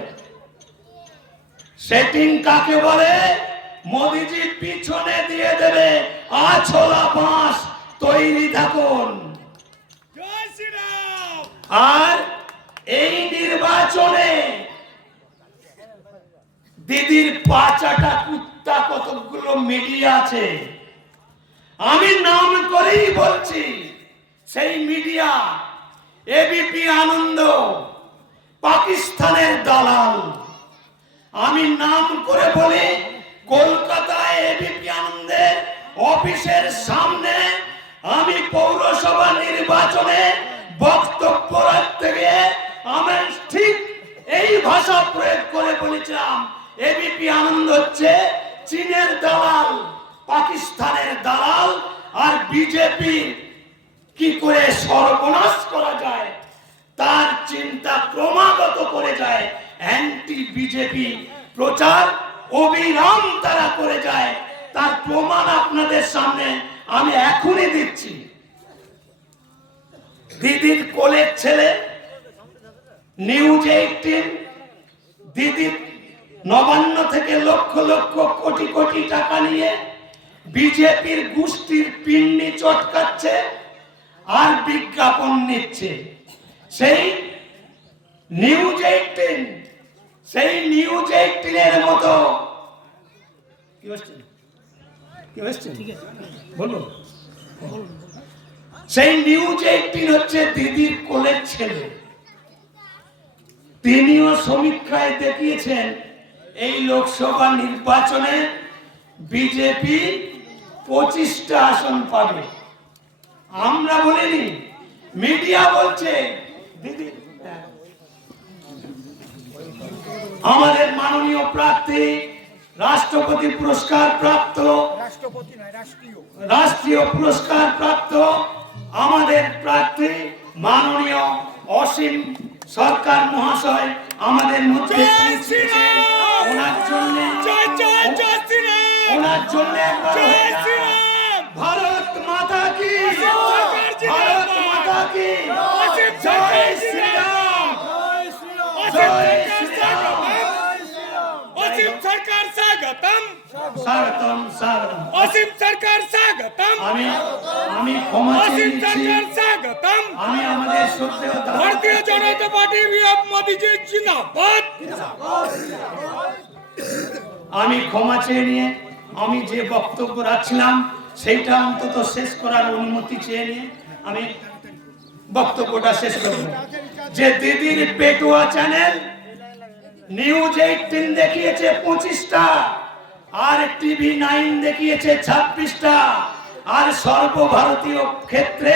সেটিং কাকে বলে? মোদিজি পিছনে দিয়ে দেবে। আছলা বাঁশ তৈরি থাকুন। আর এই নির্বাচনে দিদির পাঁচাটা কুত্তা কতগুলো মিডিয়া আছে, আমি নাম করেই বলছি। সেই মিডিয়া এবিপি আনন্দ পাকিস্তানের দালাল। আমি নাম করে বলি, কলকাতায় এবিপি আনন্দের অফিসের সামনে আমি পৌরসভা নির্বাচনে বক্তব্য রাখতে গিয়ে আমি ঠিক এই ভাষা প্রয়োগ করে বলেছিলাম, এবিপি আনন্দ হচ্ছে চীনের দালাল, পাকিস্তানের দালাল। আর বিজেপি কি করে সর্বনাশ করা যায় তার চিন্তা ক্রমাগত করে যায়। অ্যান্টি বিজেপি প্রচার অবিরাম তারা করে যায়। তার প্রমাণ আপনাদের সামনে আমি এখনই দিচ্ছি। দিদির কোলের ছেলে নিউজ 18 দিদির নবান্ন থেকে লক্ষ লক্ষ কোটি কোটি টাকা নিয়ে বিজেপির গোষ্ঠীর পিন্নি চটকাচ্ছে আর বিজ্ঞাপন নিচ্ছে। সেই নিউজ 18 এর মতো বলবো, সেই নিউজ 18 হচ্ছে দিদির কোলের ছেলে। তিনিও সমীক্ষায় দেখিয়েছেন এই লোকসভা নির্বাচনে বিজেপি 25টা আসন পাবে। আমরা বলিনি, মিডিয়া বলছে। দিদি আমাদের মাননীয় প্রার্থী, রাষ্ট্রপতি পুরস্কার প্রাপ্ত, রাষ্ট্রীয় পুরস্কার প্রাপ্ত আমাদের প্রার্থী মাননীয় অসীম সরকার মহাশয় আমাদের মধ্যে ওনার জন্য ভারত মাতা কি, ভারত মাতা কি, জয় শ্রীরাম, জয় শ্রীরাম। অসীম সরকার স্বাগতম, স্বাগতম, স্বাগতম। অসীম সরকার স্বাগতম, আমি ক্ষমা চেয়ে অসীম নিচ্ছি। সরকার स्वागतम আমি আমাদের শ্রদ্ধেয় দাদার भारतीय কাছ থেকে जनता पार्टी विरोध मोदी जी जिंदाबाद আমি ক্ষমা চেয়ে নিয়ে আমি যে বক্তব্য রাখছিলাম সেইটা অন্তত শেষ করার অনুমতি চেয়ে নিয়ে আমি বক্তব্যটা শেষ করব। যে দিদির পেটুয়া চ্যানেল নিউজ 18 দেখিয়েছে 25টা, আর টিভি 9 দেখিয়েছে 26টা, আর সর্বভারতীয় ক্ষেত্রে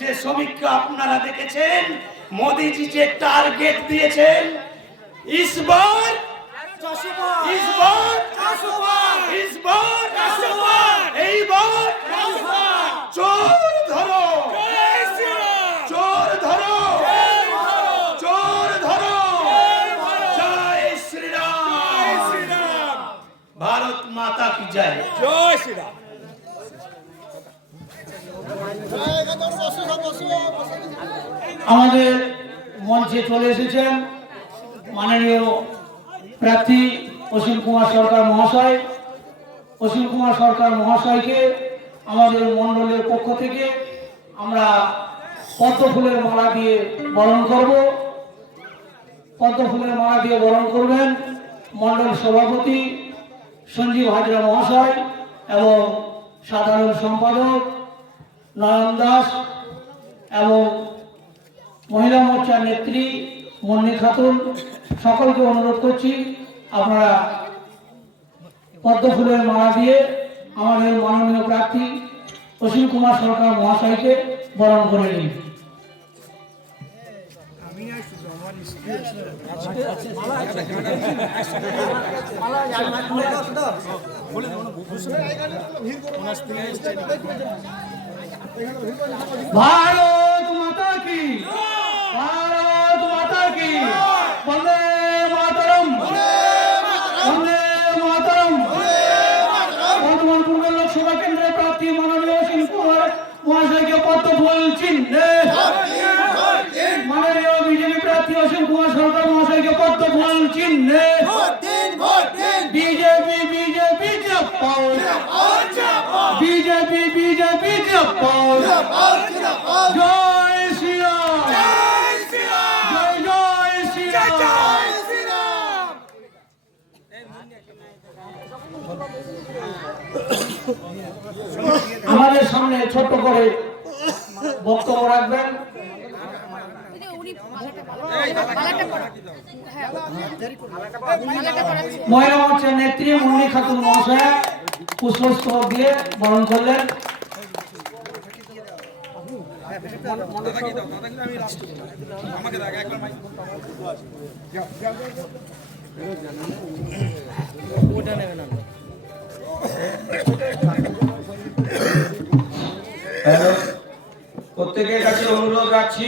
যে সমীক্ষা আপনারা দেখেছেন, মোদিজি যে টার্গেট দিয়েছেন इस बार এইবার চোর ধরো, চোর ধরো, চোর ধরো। জয় শ্রীরাম, ভারত মাতা কি জয়। जय श्री राम আমাদের মঞ্চে চলে এসেছেন মাননীয় প্রার্থী অসীম কুমার সরকার মহাশয়। অসীম কুমার সরকার মহাশয়কে আমাদের মণ্ডলের পক্ষ থেকে আমরা পদ্ম ফুলের মালা দিয়ে বরণ করব। পদ্ম ফুলের মালা দিয়ে বরণ করবেন মণ্ডল সভাপতি সঞ্জীব হাজরা মহাশয় এবং সাধারণ সম্পাদক নয়ন দাস এবং মহিলা মোর্চার নেত্রী মন্নি খাতুন। সকলকে অনুরোধ করছি আপনারা পদ্ম ফুলের মালা দিয়ে আমাদের মাননীয় প্রার্থী অসীম কুমার সরকার মহাশয়কে বরণ করে নিন। ভারত মাতা কি, ভারত মাতা কি, বন্দে মাতরম, বন্দে মাতরম। বর্ধমান পূর্ব লোকসভা কেন্দ্রের প্রার্থী মাননীয় অসীম কুমার মহাশয়কে পদ্ম ফুল চিহ্নে, মাননীয় বিজেপি প্রার্থী অসীম কুমার সরকার মহাশয়কে পদ্ম ফুল চিহ্নে। বিজেপি বিজেপি বিজেপি বিজেপি জয় শ্রীরাম, জয় জয় শ্রীরাম। আমাদের সামনে ছোট্ট করে বক্তব্য রাখবেন মহিলা মোর্চার নেত্রী মন্নি খাতুন মহাশয়া পুষ্পস্তবক দিয়ে বরণ করলেন। প্রত্যেকের কাছে অনুরোধ রাখছি,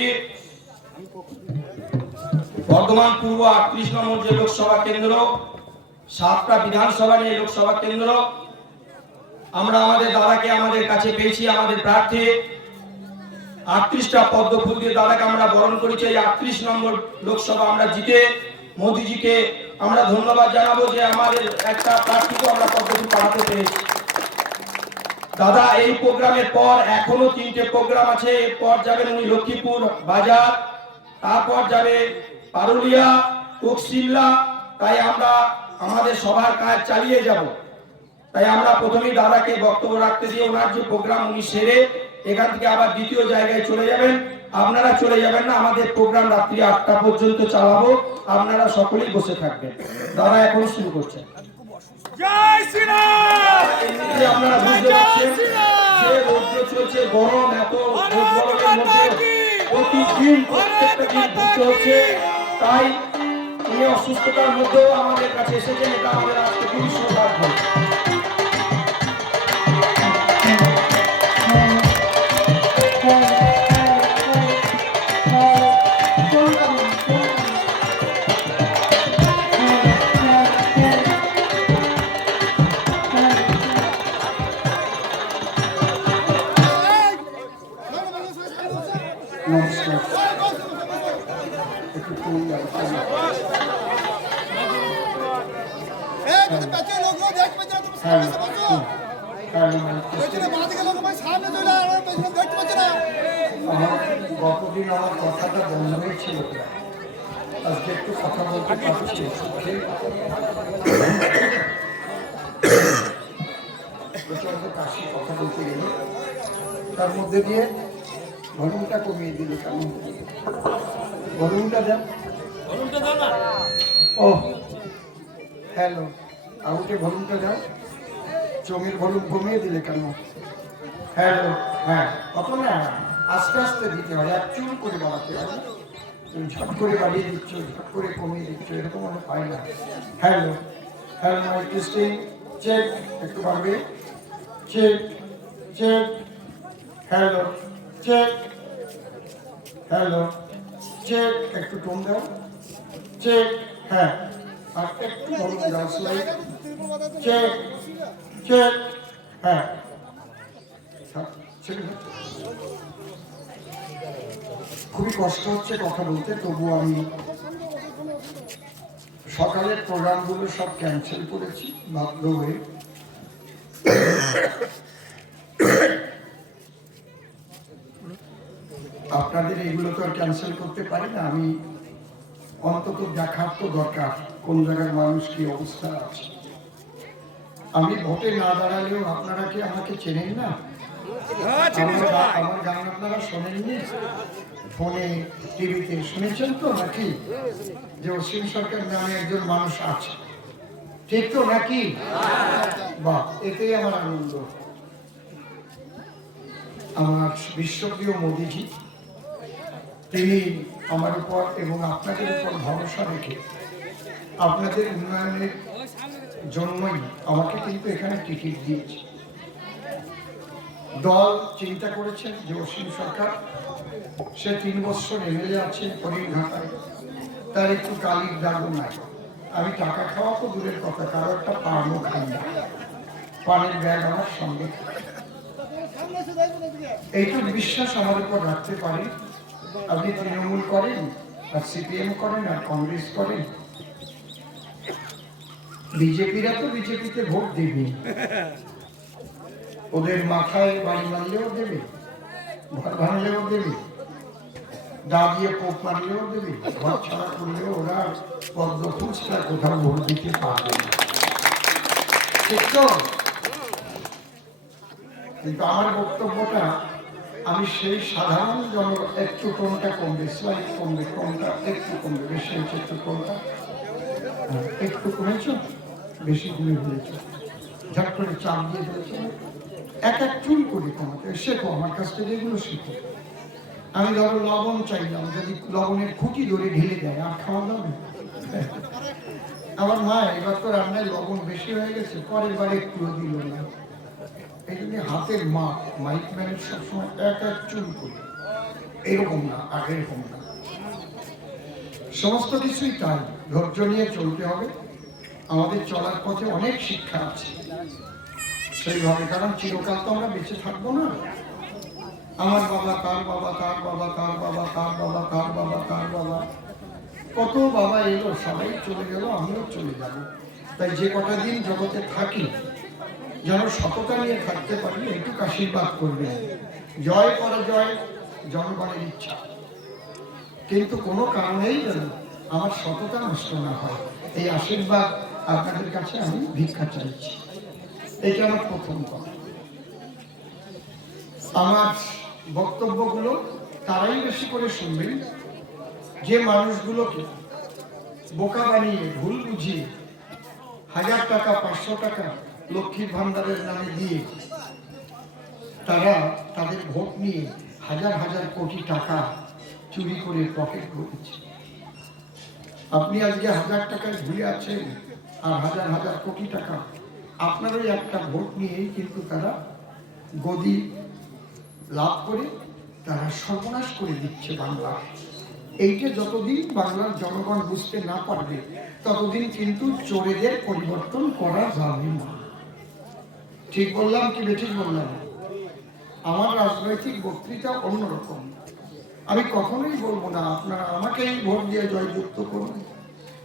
বর্ধমান পূর্ব 38 নম্বর যে লোকসভা কেন্দ্র, 7টা বিধানসভা নিয়ে লোকসভা কেন্দ্র, আমরা আমাদের দাদাকে আমাদের কাছে পেয়েছি। আমাদের প্রার্থী 38টা পদ্ম ফুল দিয়ে দাদাকে আমরা বরণ করেছি। এই 38 নম্বর লোকসভা আমরা জিতে মোদিজিকে আমরা ধন্যবাদ জানাবো যে আমাদের একটা প্রার্থীকে আমরা পদ্ম ফুল পাঠাতে পেরেছি। দাদা এই প্রোগ্রামের পর এখনো 3টে প্রোগ্রাম আছে। এরপর যাবেন উনি লক্ষ্মীপুর বাজার, তারপর যাবে পারুলিয়া, কোকশিমলা। তাই আমরা আমাদের সবার কাজ চালিয়ে যাব। তাই আমরা প্রথমেই দাদাকে বক্তব্য রাখতে দিয়ে ওনার যে প্রোগ্রাম উনি সেরে এখান থেকে আবার দ্বিতীয় জায়গায় চলে যাবেন। আপনারা চলে যাবেন না, আমাদের প্রোগ্রাম রাত্রি 8টা পর্যন্ত চালাবো, আপনারা সকলেই বসে থাকবেন। দাদা এখন শুরু করছেন। जय श्री राम, আপনারা বুঝতে পারছেন যে রৌদ্র চলছে, গরম, এত গরমের মধ্যে প্রতিদিন প্রত্যেকটা দিন ঘুরতে হচ্ছে। তাই এই অসুস্থতার মধ্যেও আমাদের কাছে এসেছেন, এটা আমাদের আজকে খুবই সৌভাগ্য। গতদিন আমার কথাটা বন্ধ হয়েছিল, আজকে একটু কথা বলতে পারছি। প্রচন্ড কাশি, কথা বলতে গেলে তার মধ্যে দিয়ে ভলিউমটা কমিয়ে দিল। কেন ভলিউমটা দেন? ও হ্যালো, আউটে ভলিউমটা দাও। চোখের ভলিউম কমিয়ে দিলে কেন? হ্যালো, হ্যাঁ, অত না, আস্তে আস্তে দিতে হয়, এক চুল করে বাড়াতে হয়। তুমি ঝট করে বাড়িয়ে দিচ্ছ, ঝট করে কমিয়ে দিচ্ছ, এরকম আমি পাই না। Hello, hello, mic testing, check, একটু বাড়বে, check, check, hello, check, hello, check, একটু টোন দাও, চেক, হ্যাঁ, আর একটু ভলিউম দাও, স্লাইড, চেক, চেক, হ্যাঁ, খুবই কষ্ট হচ্ছে কথা বলতে, তবু আমি সকালের প্রোগ্রামগুলো সব ক্যান্সেল করেছি বাধ্য হয়ে। আপনাদের এগুলো তো আর ক্যান্সেল করতে পারি না, আমি অন্তত দেখার তো দরকার কোন জায়গার মানুষ কি অবস্থা আছে। আমি ভোটে না দাঁড়ালেও আপনারা কি আমাকে চেনেন না? আমার গান আপনারা শোনেননি? ফোনে, টিভিতে শুনেছেন তো নাকি? যে অসীম সরকার নামে একজন মানুষ আছে, ঠিক তো নাকি? বাহ, এতেই আমার আনন্দ। আমার বিশ্বপ্রিয় মোদীজি, তিনি আমার উপর এবং আপনাদের উপর ভরসা রেখে আপনাদের উন্নয়নের জন্যই আমাকে কিন্তু এখানে টিকিট দিয়েছে। দল চিন্তা করেছেন যে অসীম সরকার, সে 3 বছর এমএলএ আছে হরিণঘাটায়, তার একটু কালির দাগও নাই। আমি টাকা খাওয়া তো দূরের কথা, কারো একটা পানও খাই না, পানের ব্যাগ আমার সঙ্গে। এইটুক বিশ্বাস আমার উপর রাখতে পারে। আপনি তৃণমূল করেন, আর সিপিএম করেন, আর কংগ্রেস করেন, বিজেপিরা তো বিজেপিতে ভোট দেবে, ওদের মাথায় বাড়ি মারলেও দেবে, ঘর ভাঙলেও দেবে, দা দিয়ে পোপ মারলেও দেবে, ঘর ছাড়া করলেও ওরা পদ্ম ফুচকা কোথাও ভোট দিতে পারবে না, ঠিক তো? কিন্তু আমার বক্তব্যটা, আমি সেই সাধারণ জন, একটু কোনটা কমবে, স্লাইড কমবে, কোনটা একটু কমবে, বেশি হচ্ছে একটু কোনটা একটু কমেছ, বেশি কমে ফেলেছ, ঝট করে চাপ দিয়ে ফেলেছ, এক এক চুল করে কমাতে শেখো, আমার কাছ থেকে এগুলো শেখো। আমি ধরো লবণ চাইলাম, যদি লবণের খুঁটি ধরে ঢেলে দেয় আর খাওয়া যাবে? আমার মা এবার তো রান্নায় লবণ বেশি হয়ে গেছে, পরের বার একটু দিল না। এই জন্য হাতের মাপ, মাইক ম্যানের সবসময় এক এক চুল করে, এরকম না, আগে এরকম না। সমস্ত কিছুই তাই, ধৈর্য নিয়ে চলতে হবে। আমাদের চলার পথে অনেক শিক্ষা আছে সেইভাবে, কারণ চিরকাল তো আমরা বেঁচে থাকবো না। আমার বাবা, তার বাবা, তার বাবা, তার বাবা, তার বাবা, তার বাবা, তার বাবা, কত বাবা এলো, সবাই চলে গেল, আমিও চলে যাব। তাই যে কটা দিন জগতে থাকি যেন সততা নিয়ে থাকতে পারি, একটু আশীর্বাদ করবেন। জয় পরাজয় জনগণের ইচ্ছা, কিন্তু কোনো কারণেই যেন আমার সততা নষ্ট না হয়, এই আশীর্বাদ আপনাদের কাছে আমি ভিক্ষা চাইছি। এটা আমার প্রথম কথা। আমার বক্তব্যগুলো তারাই বেশি করে শুনবেন যে মানুষগুলোকে বোকা বানিয়ে, ভুল বুঝিয়ে 1000 টাকা, 500 টাকা লক্ষ্মীর ভান্ডারের নামে দিয়ে তারা তাদের ভোট নিয়ে হাজার হাজার কোটি টাকা চুরি করে পকেট করেছে। আপনি আজকে 1000 টাকায় ঘুরে আছেন, আর হাজার হাজার কোটি টাকা আপনারই একটা ভোট নিয়েই কিন্তু তারা গদি লাভ করে তারা সর্বনাশ করে দিচ্ছে বাংলা। এইটা যতদিন বাংলার জনগণ বুঝতে না পারবে, ততদিন কিন্তু চোরেদের পরিবর্তন করা যাবে না। ঠিক বললাম কি বেঠিক বললাম? আমার রাজনৈতিক বক্তৃতা অন্যরকম। আমি কখনোই বলবো না আপনারা আমাকেই ভোট দিয়ে জয়যুক্ত করুন,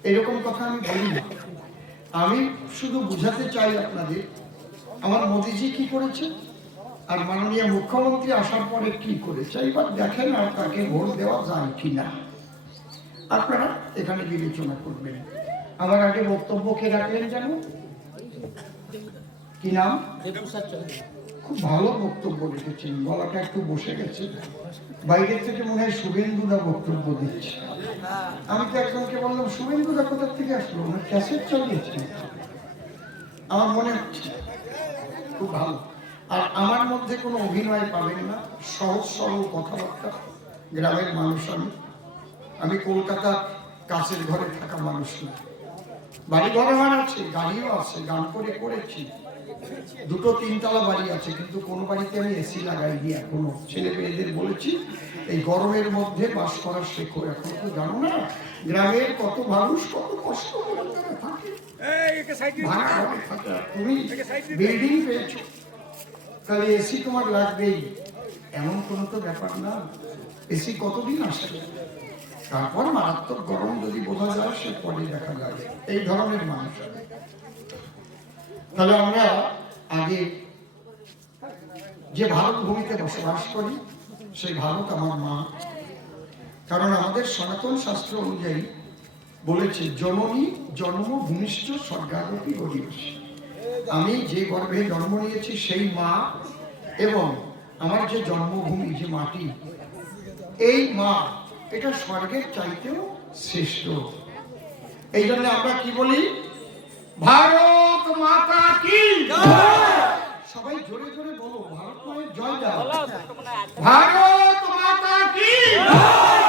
এরকম কথা আমি বলি না। আমি শুধু বুঝাতে চাই আপনাদের আমার মোদিজি কি করেছে আর মাননীয় মুখ্যমন্ত্রী আসার পরে কি করেছে, এবার দেখেন আর তাকে ভোট দেওয়া যায় কিনা আপনারা এখানে বিবেচনা করবেন। আমার আগে বক্তব্য কে রাখলেন জানো, কি নাম? খুব ভালো বক্তব্য রেখেছেন, গলাটা একটু বসে গেছে। বাইরের থেকে মনে হয় শুভেন্দুদা বক্তব্য দিচ্ছে। আমি তো একজনকে বললাম শুভেন্দুদা কোথা থেকে আসলো, না ক্যাসেট চালিয়েছে। আমার মনে হচ্ছে খুব ভালো। আর আমার মধ্যে কোনো অভিনয় পাবেন না, সহজ সরল কথাবার্তা। গ্রামের মানুষ আমি কলকাতার কাছের ঘরে থাকা মানুষ না। বাড়ি ঘর আমার আছে, গাড়িও আছে, গান করে করেছি, 2-3 তলা বাড়ি আছে, কিন্তু কোনো বাড়িতে আমি এসি লাগাইনি এখনো। ছেলে মেয়েদের বলেছি এই গরমের মধ্যে বাস করা শেখো। এখন তো জানো না গ্রামের কত মানুষ কত কষ্ট করে তারা থাকে, ভাড়া ঘরে থাকে। তুমি বিল্ডিং পেয়েছো, তাহলে এসি তোমার লাগবেই এমন কোনো তো ব্যাপার না। এসি কতদিন আসে, তারপর মারাত্মক গরম যদি বোঝা যায় সে পরে দেখা যায়। এই ধরনের মানুষ। তাহলে আমরা আগে যে ভারত ভূমিতে বসবাস করি সেই ভারত আমার মা। কারণ আমাদের সনাতন শাস্ত্র অনুযায়ী বলেছে জননী জন্ম ভূমিষ্ঠ স্বর্গারোপী গরিয়সী। আমি যে গর্ভে জন্ম নিয়েছি সেই মা এবং আমার যে জন্মভূমি যে মাটি, এই মা এটা স্বর্গের চাইতেও শ্রেষ্ঠ। এই জন্য আমরা কি বলি, ভারত মাতা কি জয়। সবাই জোরে জোরে বলো, ভারত মায়ের জয় দাও। ভারত মাতা কি জয়,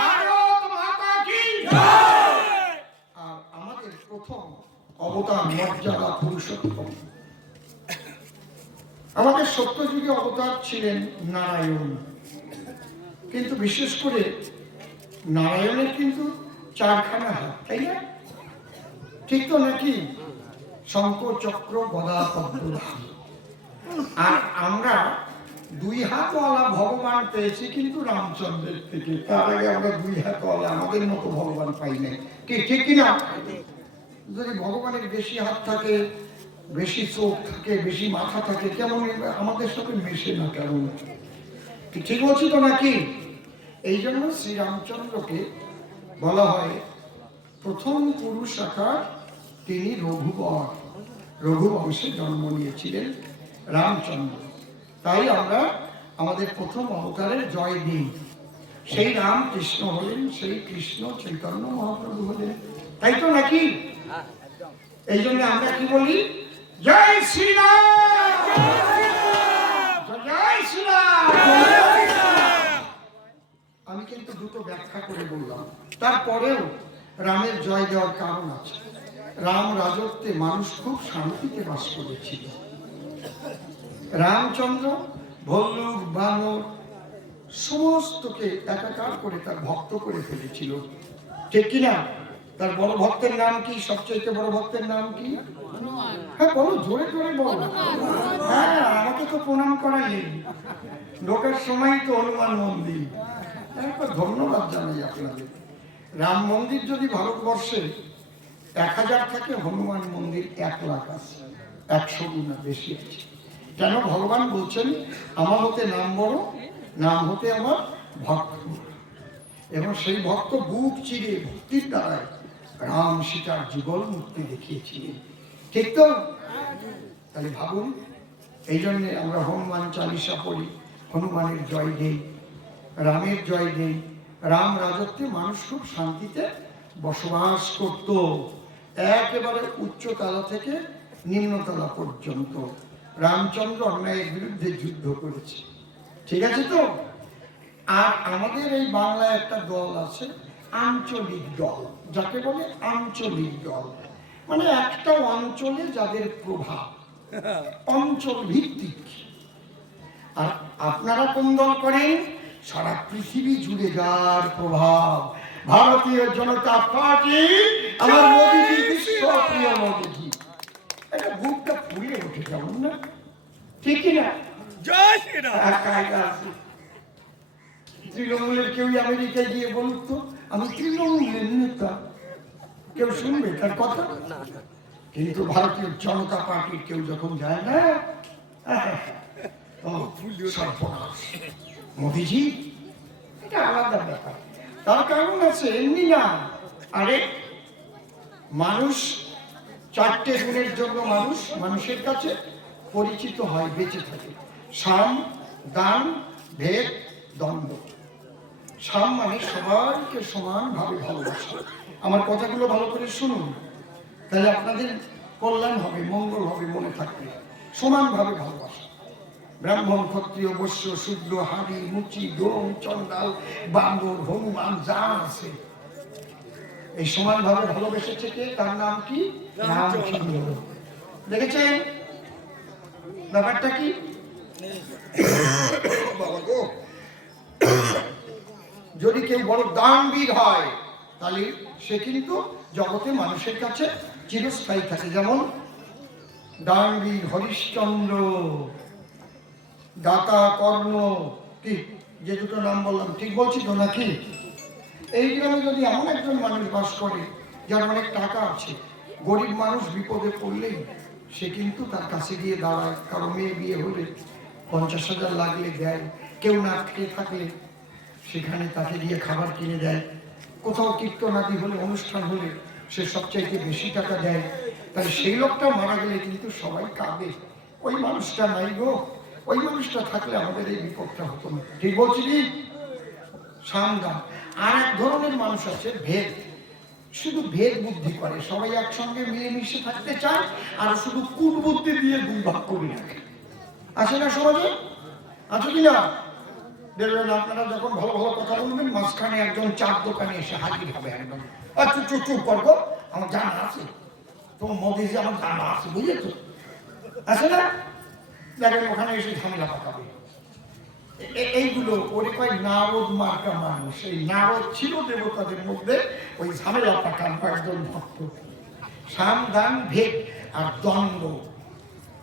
ভারত মাতা কি জয়। আর আমাদের প্রথম অবতার মর্যাদা পুরুষোত্তম। আমাদের সত্যযুগে অবতার ছিলেন নারায়ণ, কিন্তু বিশেষ করে নারায়ণের কিন্তু 4খানা হাত, তাই না? ঠিক তো নাকি? শঙ্খ চক্র গদা পদ্ম। আর আমরা 2 হাতওয়ালা ভগবান পেয়েছি কিন্তু রামচন্দ্রের থেকে। তার আগে আমরা 2 হাতওয়ালা আমাদের মতো ভগবান পাই নাই, কি ঠিক কিনা? যদি ভগবানের বেশি হাত থাকে, বেশি চোখ থাকে, বেশি মাথা থাকে, কেমন আমাদের সাথে মেশে না, কেমন ঠিক বলছি তো নাকি? এই জন্য শ্রীরামচন্দ্রকে বলা হয় প্রথম পুরুষ আকার, তিনি রঘুবর, রঘুবংশে জন্ম নিয়েছিলেন রামচন্দ্র। তাই আমরা আমাদের প্রথম অবতারের জয় দিই। সেই রাম কৃষ্ণ হলেন, সেই কৃষ্ণ চৈতন্য মহাপ্রভু হলেন, তাই তো নাকি? এই জন্য আমরা কি বলি, জয় শ্রীরাম, জয় শ্রীরাম। আমি কিন্তু দুটো ব্যাখ্যা করে বললাম, তারপরেও রামের জয় দেওয়ার কারণ আছে। রাম রাজত্বে মানুষ খুব শান্তিতে বাস করেছিল। রামচন্দ্র ভল্লুক বানর সমস্তকে একাকার করে তার ভক্ত করে ফেলেছিল, ঠিক কিনা? তার বড় ভক্তের নাম কি? সবচেয়ে বড় ভক্তের নাম কি? হ্যাঁ বলো, জোরে জোরে বলো। হ্যাঁ, আমাকে তো প্রণাম করা নেই, ঢোকার সময় তো হনুমান মন্দির। একবার ধন্যবাদ জানাই আপনাদের। রাম মন্দির যদি ভারতবর্ষে 1000 থাকে, হনুমান মন্দির 1 লাখ আছে, 100 গুণ বেশি আছে। কেন? ভগবান বলছেন আমার হতে নাম বড়, নাম হতে আমার ভক্ত। এবং সেই ভক্ত বুক চিরে ভক্তির দ্বারায় রাম সীতার যুগল মুক্তি দেখিয়েছিলেন, ঠিক তো? তাহলে ভাবুন, এই জন্যে আমরা হনুমান চালিসা পড়ি, হনুমানের জয় দেই, রামের জয় দেই। রাম রাজত্বে মানুষ খুব শান্তিতে বসবাস করত, একেবারে উচ্চতলা থেকে নিম্নতলা পর্যন্ত। রামচন্দ্র অন্যায়ের বিরুদ্ধে যুদ্ধ করেছে, ঠিক আছে তো? আর আমাদের এই বাংলায় একটা দল আছে, আঞ্চলিক দল, যাকে বলে আঞ্চলিক দল। মানে একটা অঞ্চলে যাদের প্রভাব, অঞ্চল ভিত্তিক। আর আপনারা কোন দল করেন? সারা পৃথিবী জুড়ে যার প্রভাব, ভারতীয় জনতা পার্টি, আমার মোদীজি, বিশ্বপ্রিয় মোদীজি। এটা বুকটা ফুলে ওঠে, যেমন না? ঠিক কিনা? জয় শ্রীরাম। তৃণমূলের কেউ আমেরিকায় গিয়ে বলুক তো আমি তৃণমূলের নেতা, কেউ শুনবে তার কথা? কিন্তু ভারতীয় জনতা পার্টির কেউ যখন যায় না, ও সর্বনাশ। মোদিজি, এটা আলাদা ব্যাপার। তার কারণ আছে, এমনি না। আরে মানুষ 4টে গুণের জন্য মানুষের কাছে পরিচিত হয়, বেঁচে থাকে। সাম, দান, ভেদ, দ্বন্দ্ব। সাম মানে সবাইকে সমানভাবে ভালোবাসা। আমার কথাগুলো ভালো করে শুনুন, তাহলে আপনাদের কল্যাণ হবে, মঙ্গল হবে, মনে থাকবে। সমানভাবে ভালোবাসা। ব্রাহ্মণ, ক্ষত্রিয়, বৈশ্য, শূদ্র, হাড়ি, মুচি, ডোম, চন্ডাল, বান্দর, হনুমান, যা আছে এই সমানভাবে ভালোবেসেছে কে? তার নাম কি? রামচন্দ্র। দেখেছেন ব্যাপারটা কি? বাবা গো, যদি কেউ বড় দানবীর হয় তাহলে সে কিন্তু জগতে মানুষের কাছে চিরস্থায়ী থাকে। যেমন দানবীর হরিশ্চন্দ্র, দাতা কর্ণ, কি যে দুটো নাম বললাম ঠিক বলছি তো নাকি? এই গ্রামে যদি এমন একজন মানুষ বাস করে যার অনেক টাকা আছে, গরিব মানুষ বিপদে পড়লেই সে কিন্তু তার কাছে গিয়ে দাঁড়ায়। কারো মেয়ে বিয়ে হলে 50,000 লাগলে দেয়, কেউ না খেয়ে থাকলে সেখানে তাকে গিয়ে খাবার কিনে দেয়, কোথাও কীর্তনাদি হলে, অনুষ্ঠান হলে সে সবচাইতে বেশি টাকা দেয়। তাই সেই লোকটা মারা গেলে কিন্তু সবাই কাঁদে, ওই মানুষটা নাই গো, ওই মানুষটা থাকলে আমাদের এই বিপদটা হতো না। ঠিক বলছি কি? সামদান। আর এক ধরনের মানুষ আছে ভেদ, শুধু ভেদ বুদ্ধি করে, সবাই একসঙ্গে মিলেমিশে থাকতে চায় আর শুধু কুটবুদ্ধি দিয়ে দুই ভাগ করে রাখে। আছে না সমাজে? আছে কি না? দেখবেন আপনারা যখন ভালো ভালো কথা বলবেন, মাঝখানে একজন চার দোকানে এসে হাজির হবে একদম, আচ্ছা চুপ চুপ করবো, আমার জানা আছে, তোমার মোদিজি আমার জানা আছে, বুঝেছো? আছে না? দেখেন ওখানে এসে ঝামেলা পাকাবে। এইগুলো ওরে কয় নারদ মার্কা মানুষ। এই নারদ ছিল দেবতাদের মধ্যে ওই ঝামেলা পাকান কয়েকজন ভক্ত। সাম, দান, ভেদ আর দ্বন্দ্ব,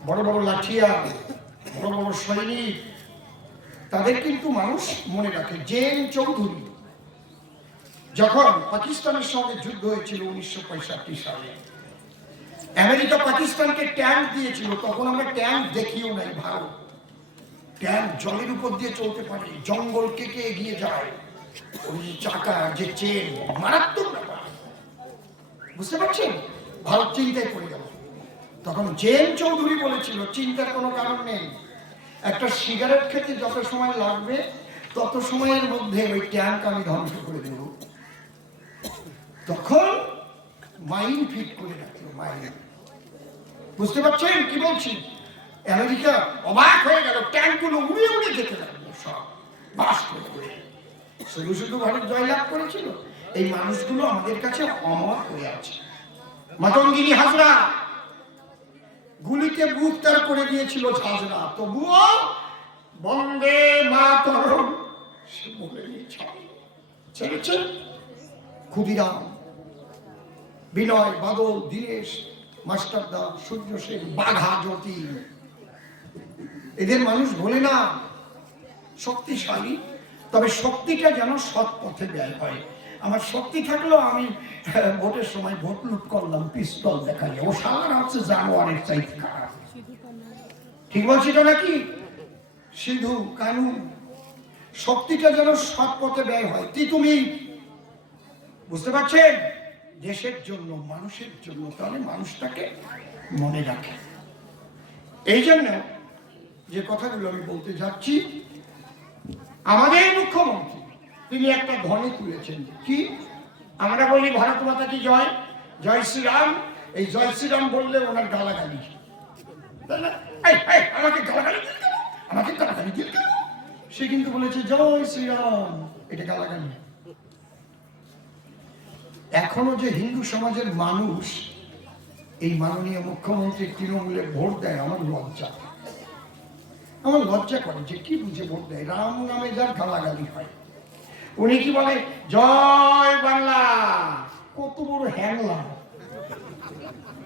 বড় বড় লাঠিয়ার, বড় বড় সৈনিক, তাদের কিন্তু মানুষ মনে রাখে। জেন চৌধুরী যখন পাকিস্তানের সঙ্গে যুদ্ধ হয়েছিল 1965 সালে, আমেরিকা পাকিস্তানকে ট্যাঙ্ক দিয়েছিল, তখন আমরা ট্যাঙ্ক দেখিও নাই। ভারত ট্যাঙ্ক জলের উপর দিয়ে চলতে পারে, জঙ্গল কেটে এগিয়ে যায়, ওই চাকা যে চেন, মারাত্মক ব্যাপার, বুঝতে পারছেন? ভারত চিন্তায় পড়ে গেল। তখন জেন চৌধুরী বলেছিল, চিন্তার কোনো কারণ নেই, একটা সিগারেট খেতে যত সময় লাগবে তত সময়ের মধ্যে ওই ট্যাঙ্ক আমি ধ্বংস করে দেব। তখন মাইন ফিট করে রাখলো, মাইন। বুঝতে পারছেন কি বলছি? আমেরিকা অবাক হয়ে গেল, ট্যাঙ্কগুলো উড়ে উড়ে যেতে লাগলো, সব বাস করে। শুধু শুধু ভারত জয়লাভ করেছিল, এই মানুষগুলো আমাদের কাছে অমর হয়ে আছে। মাতঙ্গিনী হাজরা গুলিতে বুক তার করে দিয়েছিল ঝাঁঝরা, তবুও বন্দে মাতরম সে বলে ছেড়েছে। ক্ষুদিরাম, বিনয়, বাদল, দীনেশ, মাস্টারদা, সূর্য সেন, বাঘা, জ্যোতি, এদের মানুষ বলে না। শক্তিশালী, তবে শক্তিটা যেন সৎ পথে ব্যয় হয়। আমার শক্তি থাকলেও আমি ভোটের সময় ভোট লুট করলাম, পিস্তল দেখাই, ও সারা হচ্ছে জানোয়ারের চাইতে খারাপ। ঠিক বলছি তো নাকি? সিধু কানুন, শক্তিটা যেন সৎ পথে ব্যয় হয়। তুমি বুঝতে পারছেন? দেশের জন্য, মানুষের জন্য, তাহলে মানুষটাকে মনে রাখে। এই জন্য যে কথাগুলো আমি বলতে যাচ্ছি, আমাদের মুখ্যমন্ত্রী তিনি একটা ধ্বনি তুলেছেন। কি? আমরা বলি ভারত মাতা কি জয়, জয় শ্রীরাম। এই জয় শ্রীরাম বললে ওনার গালাগালি, আমাকে গালাগালি দিল কেন, আমাকে গালাগালি দিল কেন? সে কিন্তু বলেছে জয় শ্রীরাম, এটা গালাগালি। এখনো যে হিন্দু সমাজের মানুষ এই মাননীয় মুখ্যমন্ত্রী তৃণমূলে ভোট দেয়, আমার লজ্জা করে যে কি বুঝে ভোট দেয়। রাম নামে যার গালাগালি হয়, উনি কি বলে জয় বাংলা, কত বড় হ্যাংলা।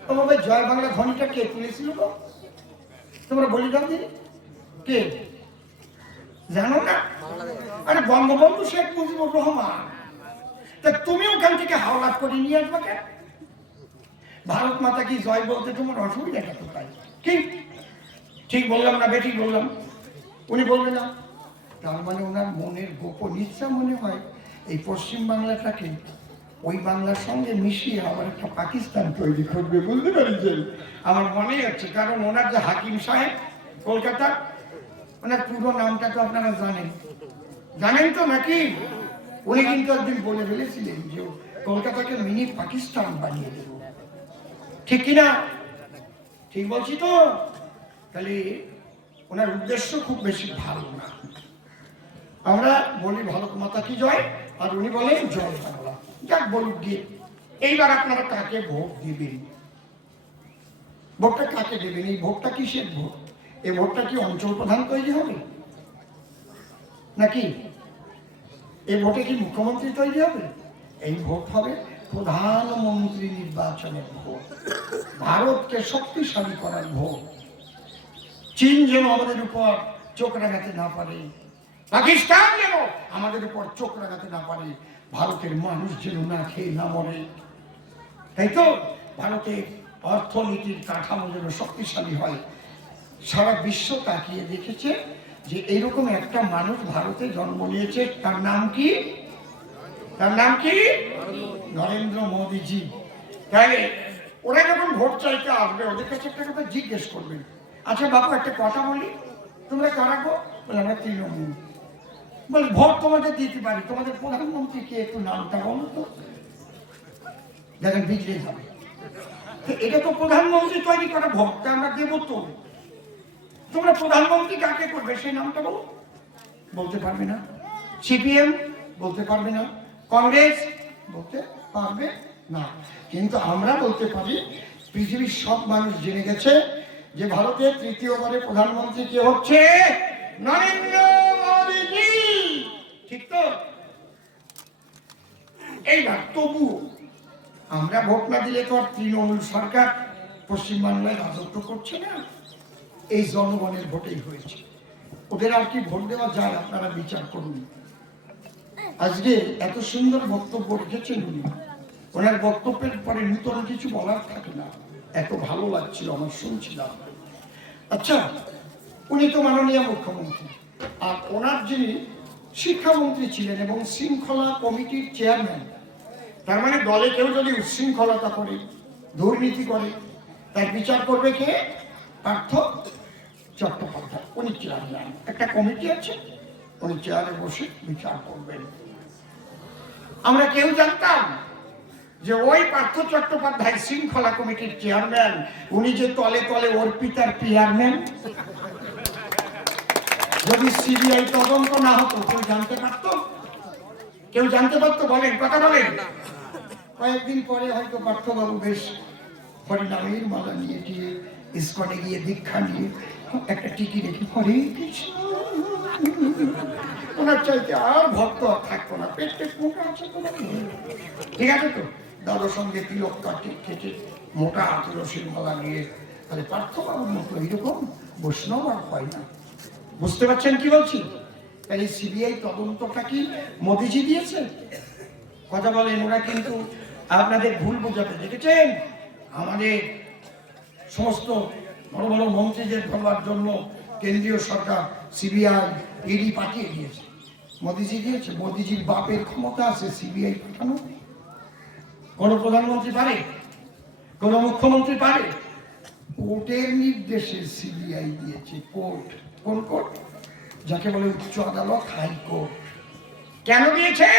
তোমাদের জয় বাংলা ধ্বনিটা কে তুলেছিল গো? তোমরা বলি দাও দিন, কে জানো না? আরে বঙ্গবন্ধু শেখ মুজিবুর রহমান। তা তুমি ওখান থেকে হাওলাত করে নিয়ে আসবে কেন? ভারত মাতা কি জয় বলতে তোমার অসুবিধাটা কোথায়? কি ঠিক বললাম না বেঠিক বললাম? উনি বলবেন না। তার মানে ওনার মনের গোপন ইচ্ছা মনে হয় এই পশ্চিম বাংলাটাকে ওই বাংলার সঙ্গে মিশিয়ে আবার একটা পাকিস্তান তৈরি করবে, বুঝতে পারছেন? আমার মনে হচ্ছে, কারণ ওনার যে হাকিম সাহেব কলকাতা, ওনার পুরো নামটা তো আপনারা জানেন তো নাকি? উনি কিন্তু একদিন বলে ফেলেছিলেন যে কলকাতাকে মিনি পাকিস্তান বানিয়ে দেব, ঠিক কিনা? ঠিক বলছি তো? তাহলে ওনার উদ্দেশ্য খুব বেশি ভালো না। আমরা বলি ভারত মাতা কি জয়, আর উনি বলেন জয় বাংলা। যাক বলুক গিয়ে। এইবার আপনারা কাকে ভোট দিবেন? ভোটটা কাকে দেবেন? এই ভোটটা কিসের ভোট? এই ভোটটা কি অঞ্চল প্রধান তৈরি হবে নাকি? এই ভোটে কি মুখ্যমন্ত্রী তৈরি হবে? এই ভোট হবে প্রধানমন্ত্রী নির্বাচনের ভোট, ভারতকে শক্তিশালী করার ভোট। চীন যেন আমাদের উপর চোখ রাখাতে না পারে, পাকিস্তান যেন আমাদের উপর চোখ রাখাতে না পারে, ভারতের মানুষ যেন না খেয়ে না মরে, তাই তো? ভারতের অর্থনীতির কাঠামো যেন শক্তিশালী হয়। সারা বিশ্ব তাকিয়ে দেখেছে যে এইরকম একটা মানুষ ভারতে জন্ম নিয়েছে। তার নাম কি? তার নাম কি? নরেন্দ্র মোদীজি। তাহলে ওরা যখন ভোট চাইতে আসবে, ওদের কাছে একটা কথা জিজ্ঞেস করবেন, আচ্ছা বাবু একটা কথা বলি, তোমরা কারা গো? বলে আমরা তৃণমূল। বলে ভোট তোমাদের দিতে পারি, তোমাদের প্রধানমন্ত্রী কে একটু নামটা বলো তো, দেখেন বিগড়ে যাবে। এটা তো প্রধানমন্ত্রী তৈরি করা, ভোটটা আমরা দেবো তো। তোমরা প্রধানমন্ত্রী কাকে করবে সেই নামটা বলো। বলতে পারবে না। সিপিএম বলতে পারবে না, কংগ্রেস বলতে পারবে না, কিন্তু আমরা বলতে পারি। পৃথিবীর সব মানুষ জেনে গেছে যে ভারতের তৃতীয়বারে প্রধানমন্ত্রী কে হচ্ছে? নরেন্দ্র মোদীজি, ঠিক তো? এইবার তবু আমরা ভোট না দিলে তো আর তৃণমূল সরকার পশ্চিমবাংলায় রাজত্ব করছে না, এই জনগণের ভোটেই হয়েছে। ওদের আর কি ভোট দেওয়া যায়? আপনারা বিচার করুন। আজকে এত সুন্দর বক্তব্য রেখেছেন উনি, ওনার বক্তব্যের পরে নূতন কিছু বলার থাকে না, এত ভালো লাগছিল আমার, শুনছিলাম। আচ্ছা, উনি তো মাননীয় মুখ্যমন্ত্রী, আর ওনার যিনি শিক্ষামন্ত্রী ছিলেন এবং শৃঙ্খলা কমিটির চেয়ারম্যান, তার মানে দলে কেউ যদি উচ্ছৃঙ্খলতা করে, দুর্নীতি করে, তার বিচার করবে কে? পার্থ চট্টোপাধ্যায়। উনি চেয়ারম্যান, একটা কমিটি আছে, উনি চেয়ারে বসে বিচার করবেন। আমরা কেউ জানতাম যে ওই পার্থ চট্টোপাধ্যায় শৃঙ্খলা কমিটির চেয়ারম্যান, উনি যে তলে তলে অর্পিতার চেয়ারম্যান। যদি সিবিআই তদন্ত না হতো কেউ জানতে পারতো? কেউ জানতে পারতো? বলেন, কথা বলেন। কয়েকদিন পরে হয়তো পার্থবাবু বেশ হরিনামের মালা নিয়ে গিয়ে ইস্কনে গিয়ে দীক্ষা নিয়ে একটা টিকি রেখে হরে কৃষ্ণ, ওনার চাইতে আর ভক্ত আর থাকতো না। পেট মোটা আছে তো, ঠিক আছে তো? দাদার সঙ্গে তিলক কেটে মোটা তুলসীর মালা নিয়ে, তাহলে পার্থবাবুর মতো এইরকম বৈষ্ণব আর হয় না। বুঝতে পারছেন কি বলছি? তাই সিবিআই তদন্তটা কি মোদিজি দিয়েছে? কথা বলেন। ওরা কিন্তু আপনাদের ভুল বোঝাতে দেখেছেন, আমাদের সমস্ত বড় বড় মন্ত্রীদের ধরবার জন্য কেন্দ্রীয় সরকার সিবিআই ইডি পাঠিয়ে দিয়েছে। মোদিজি দিয়েছে? মোদিজির বাপের ক্ষমতা আছে সিবিআই পাঠানো? কোন প্রধানমন্ত্রী পারে? কোন মুখ্যমন্ত্রী পারে? কোর্টের নির্দেশে সিবিআই দিয়েছে। কোর্ট, কোন কোর্ট? যাকে বলে উচ্চ আদালত, হাইকোর্ট। কেন দিয়েছে?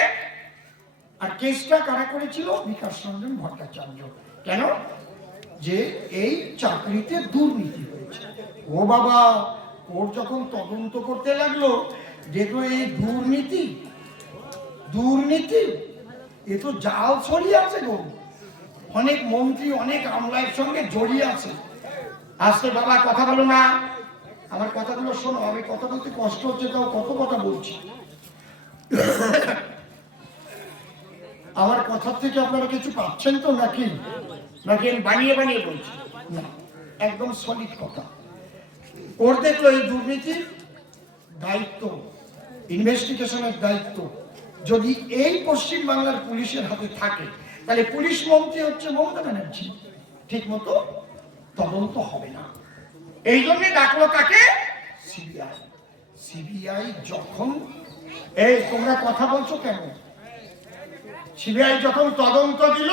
আর কেসটা কারা করেছিল? বিকাশ রঞ্জন ভট্টাচার্য। কেন? যে এই চাকরিতে দুর্নীতি হয়েছে। ও বাবা, কোর্ট যখন তদন্ত করতে লাগলো, দেখলো এই দুর্নীতি এ তো জাল ছড়িয়ে আছে গো। অনেক মন্ত্রী, অনেক আমলার সঙ্গে জড়িয়ে আছে। আজকে বাবা কথা বলো না, আমার কথাগুলো শোনো। আমি কথা বলতে কষ্ট হচ্ছে, তাও কত কথা বলছি। আমার কথার থেকে আপনারা কিছু পাচ্ছেন তো নাকি? নাকি আমি বানিয়ে বানিয়ে বলছি? না, একদম সলিড কথা। ওর দেখলো এই দুর্নীতির দায়িত্ব, ইনভেস্টিগেশনের দায়িত্ব যদি এই পশ্চিম বাংলার পুলিশের হাতে থাকে, তাহলে পুলিশ মন্ত্রী হচ্ছে মমতা ব্যানার্জি। ঠিক মতো তদন্ত হবে না। এই জন্য ডাকলো কাকে? সিবিআই। সিবিআই যখন, এই তোমরা কথা বলছো কেন? সিবিআই যখন তদন্ত দিল,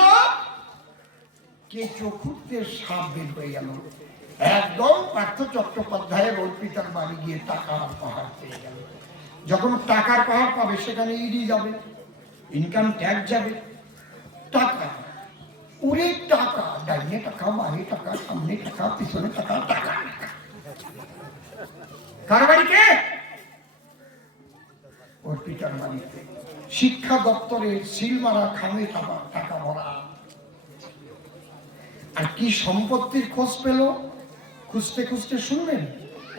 কে চক্ষুতে সাপ বের হয়ে গেল। একদম পার্থ চট্টোপাধ্যায়ের অর্পিতার বাড়ি গিয়ে টাকার পাহাড় পেয়ে গেল। যখন টাকার পাহাড় পাবে সেখানে ইডি যাবে, ইনকাম ট্যাক্স যাবে, টাকা উড়ে টাকা, ডাইনে টাকা, বাড়ি টাকা, সামনে টাকা, পিছনে টাকা, টাকা। কার বাড়িতে? অর্পিতার বাড়িতে। শিক্ষা দপ্তরের সিল মারা খামে টাকা ভরা। আর কি সম্পত্তির খোঁজ পেল? খুঁজতে খুঁজতে শুনবেন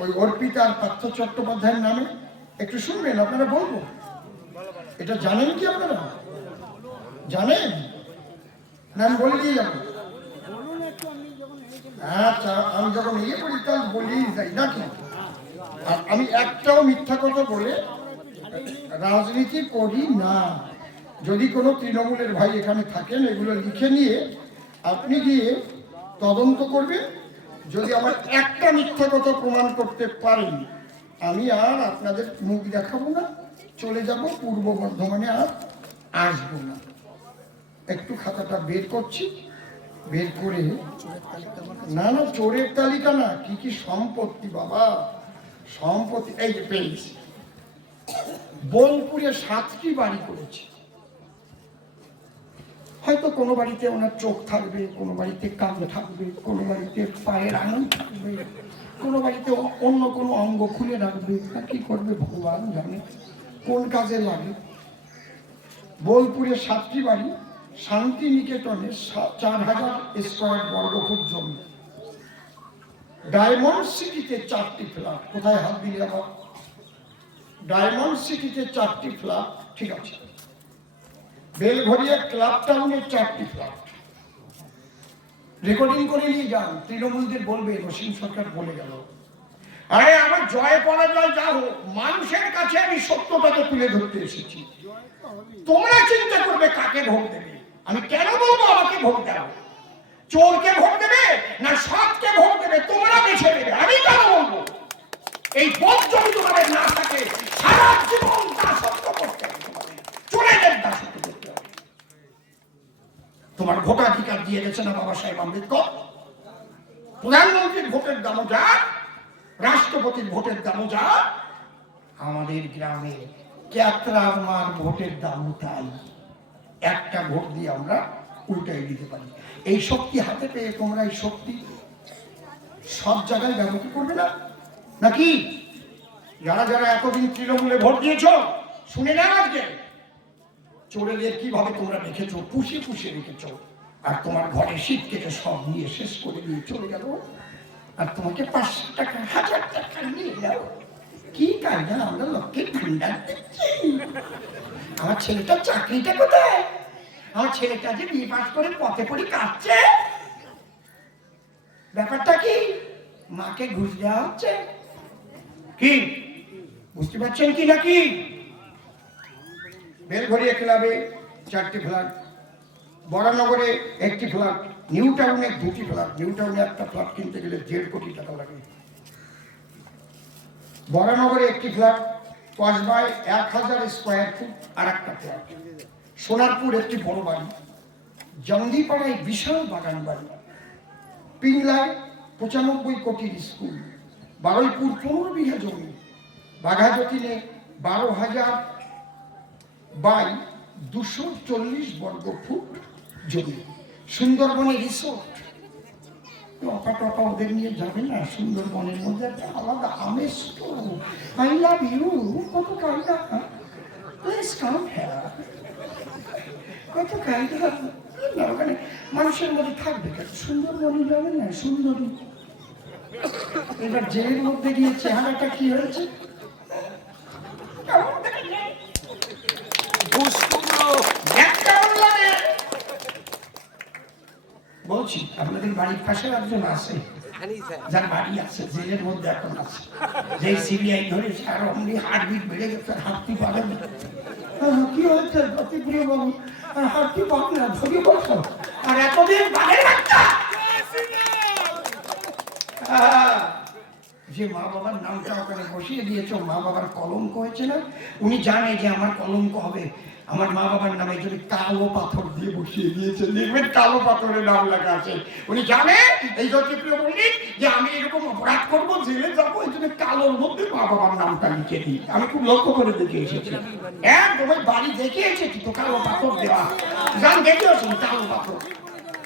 ওই অর্পিতার পার্থ চট্টোপাধ্যায়ের নামে। একটু শুনবেন, আপনারা বলবো। এটা জানেন কি আপনারা? জানেন না? আমি বলে দিয়ে যাবো। আচ্ছা, আমি যখন ইয়ে করি তাহলে বলেই যাই নাকি? আর আমি একটাও মিথ্যা কথা বলে রাজনীতি করি না। যদি কোনো তৃণমূলের ভাই এখানে থাকেন, এগুলো লিখে নিয়ে আপনি গিয়ে তদন্ত করবেন। যদি আমার একটা মিথ্যা কথা প্রমাণ করতে পারেন, আমি আর আপনাদের মুখ দেখাবো না, চলে যাব পূর্ব বর্ধমানে, আর আসবো না। একটু খাতাটা বের করছি, বের করে, না না চোরের তালিকা না, কি কি সম্পত্তি বাবা, সম্পত্তি এই যে পেয়েছি। বোলপুরে 7টি বাড়ি করেছে। হয়তো কোনো বাড়িতে ওনার চোখ থাকবে, কোনো বাড়িতে কান থাকবে, কোনো বাড়িতে পায়ের আঙুল থাকবে, কোনো বাড়িতে অন্য কোনো অঙ্গ খুলে রাখবে। কি করবে ভগবান জানে, কোন কাজে লাগে। বোলপুরে 7টি বাড়ি, শান্তিনিকেতনে 4000 স্কোয়ার বর্গফুট জমি, ডায়মন্ড সিটিতে 4টি ফ্ল্যাট। কোথায় হাত দিলে আবার? ডায়মন্ড সিটিতে 4টি ফ্ল্যাট, ঠিক আছে। বেলঘরিয়া ক্লাব টাউনে 4টি ফ্ল্যাট। রেকর্ডিং করে নিয়ে যান, তৃণমূলদের বলবে রসিম সরকার বলে গেল। আরে আমার জয় পরাজয় যা হোক, মানুষের কাছে আমি সত্যটাকে তুলে ধরতে এসেছি। তোমরা চিন্তা করবে কাকে ভোট দেবে। আমি কেন বলবো আমাকে ভোট দাও? চোরকে ভোট দেবে না সৎকে ভোট দেবে, তোমরা বেছে নেবে। আমি কেন বলবো? এই পথ যদি তোমাদের না থাকে, সারা জীবন দাসত্ব করতে হবে, চোরেদের দাসত্ব করতে হবে। তোমার ভোটাধিকার দিয়ে গেছে না বাবা সাহেব আম্বেদকর? প্রধানমন্ত্রীর ভোটের দামও যা, রাষ্ট্রপতির ভোটের দামও যা, আমাদের গ্রামে ক্যাতরার মার ভোটের দামও তাই। একটা ভোট দিয়ে আমরা উল্টাই দিতে পারি। এই শক্তি হাতে পেয়ে তোমরা এই শক্তি সব জায়গায় ব্যবহার করবে না নাকি? যারা যারা এতদিন তৃণমূলে ভোট দিয়েছ, শুনে না আজকে চোরেদের কিভাবে তোমরা রেখেছো, পুষে পুষে রেখেছো। আর তোমার ঘরে শীত কেটে সব নিয়ে শেষ করে নিয়ে চলে গেল। আর তোমাকে 500 টাকা 1000 টাকা নিয়ে যাও। কি কায়দা, আমরা লোকের ভান্ডার দিচ্ছি। আমার ছেলেটার চাকরিটা কোথায়? আমার ছেলেটা যে বিয়ে পাস করে পথে পড়ি কাটছে। ব্যাপারটা কি? মাকে ঘুষ দেওয়া হচ্ছে কি? বুঝতে পারছেন কি নাকি? বেলঘরিয়া ক্লাবে 4টি ফ্ল্যাট, বরানগরে 1টি ফ্ল্যাট, নিউ টাউনে 2টি ফ্ল্যাট। নিউ টাউনে একটা ফ্ল্যাট কিনতে গেলে 1.5 কোটি টাকা লাগে। বরানগরে 1টি ফ্ল্যাট, কসবায় 1000 স্কোয়ার ফুট আর একটা ফ্ল্যাট। সোনারপুর 1টি বড় বাড়ি, জঙ্গিপাড়ায় বিশাল বাগান বাড়ি, পিংলায় 95 কোটির স্কুল, বারুইপুর 15 বিঘা জমি, বাঘাযতীনে 12,000 বাই 240 বর্গ ফুট জমি, সুন্দরবনে রিসোর্ট। টপা টপা ওদের নিয়ে যাবে না? সুন্দরবনের মধ্যে একটা আলাদা আমেজ তো। আই লাভ ইউ, কত কায়দা, প্লিজ কাম হিয়ার, কত কায়দা। ওখানে মানুষের মধ্যে থাকবে, সুন্দরবনে যাবে না? সুন্দরী। এবার জেলের মধ্যে গিয়ে চেহারাটা কি হয়েছে? বলছি আপনাদের বাড়ির পাশে একজন আছে, যার বাড়ি আছে জেলের মধ্যে এখন আছে, যে সিবিআই ধরে আর অমনি হার্টবিট বেড়ে গেছে, হাঁটতে পারে না। কি হয়েছে প্রিয় বাবু? হাঁটতে পারে না, ধরে বসো। আর এতদিন বাড়ে বাচ্চা হ্যাঁ, যে মা বাবার নামটা ওখানে বসিয়ে দিয়েছ, মা বাবার কলঙ্ক হয়েছে না, উনি জানে যে আমার কলঙ্ক হবে আমার মা বাবার নামে, যদি কালো পাথর দিয়ে বসিয়ে দিয়েছে, দেখবেন কালো পাথরের নাম লেখা আছে। উনি জানে এই জ্যোতিপ্রিয় পণ্ডিত যে আমি এরকম অপরাধ করবো, জেলে যাবো, এই জন্য কালোর মধ্যে মা বাবার নামটা লিখে দিই। আমি খুব লক্ষ্য করে দেখে এসেছি, একদম ওই বাড়ি দেখে এসেছি তো কালো পাথর দেওয়া, জান দেখে আসুন কালো পাথর।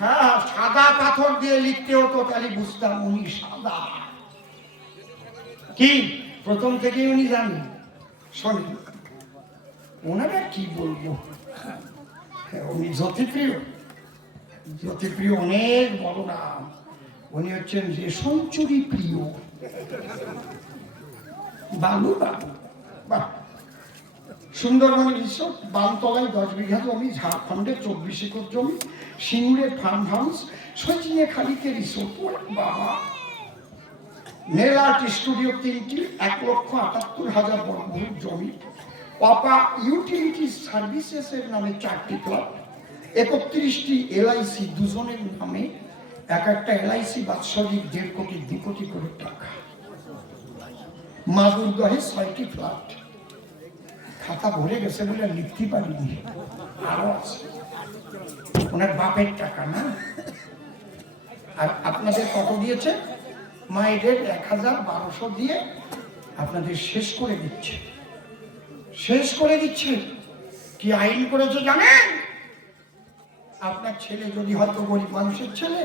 হ্যাঁ, সাদা পাথর দিয়ে লিখতে হতো, তাহলে বুঝতাম উনি সাদা। কি প্রথম থেকেই উনি জানেন? শোনেন, ওনারা কি বলবো, উনি জ্যোতিপ্রিয়। জ্যোতিপ্রিয় অনেক বড় নাম। উনি হচ্ছেন রেশম চুরি প্রিয় বালু বাবু। বাহ, সুন্দরবনের রিসোর্ট, বানতলায় 10 বিঘা জমি, ঝাড়খণ্ডের 24 একর জমি, সিঙ্গুরের ফার্ম হাউস, সচিনেখালিতে রিসোর্ট। বাবা, নেল আর্ট স্টুডিও 3টি, 1,78,000 বর্গফুট জমি, পাপা ইউটিলিটি সার্ভিসেসের নামে 4টি প্লট, 31টি এলআইসি দুজনের নামে, এক একটা এলআইসি বাৎসরিক 1.5 কোটি 2 কোটি করে টাকা, মাদুরদহে 6টি ফ্ল্যাট। খাতা ভরে গেছে বলে লিখতে পারিনি, আরো আছে। ওনার বাপের টাকা না। আর আপনাদের কত দিয়েছে? মায়েদের 1,1200 দিয়ে আপনাদের শেষ করে দিচ্ছে, শেষ করে দিচ্ছে। কি আইন করেছে জানেন? আপনার ছেলে যদি হয়তো গরিব মানুষের ছেলে,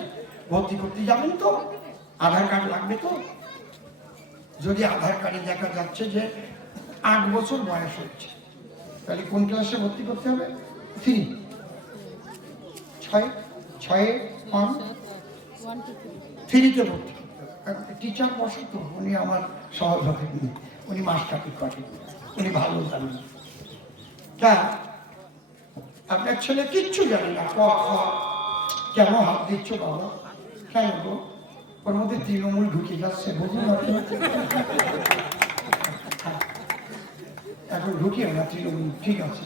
ভর্তি করতে যাবেন তো আধার কার্ড লাগবে তো। যদি আধার কার্ডে দেখা যাচ্ছে যে 8 বছর বয়স হচ্ছে, তাহলে কোন ক্লাসে ভর্তি করতে হবে? 3, 3তে ভর্তি। টিচার বসে তো, উনি আমার সহযোগী, উনি মাস্টারি করেন, উনি ভালো জানেন। তা আপনার ছেলে কিচ্ছু জানে না, কেন হাত দিচ্ছ বাবা? কেন গো? ওর মধ্যে তৃণমূল ঢুকে যাচ্ছে, বুঝুন আপনি। এখন ঢুকিয়ে না তৃণমূল, ঠিক আছে,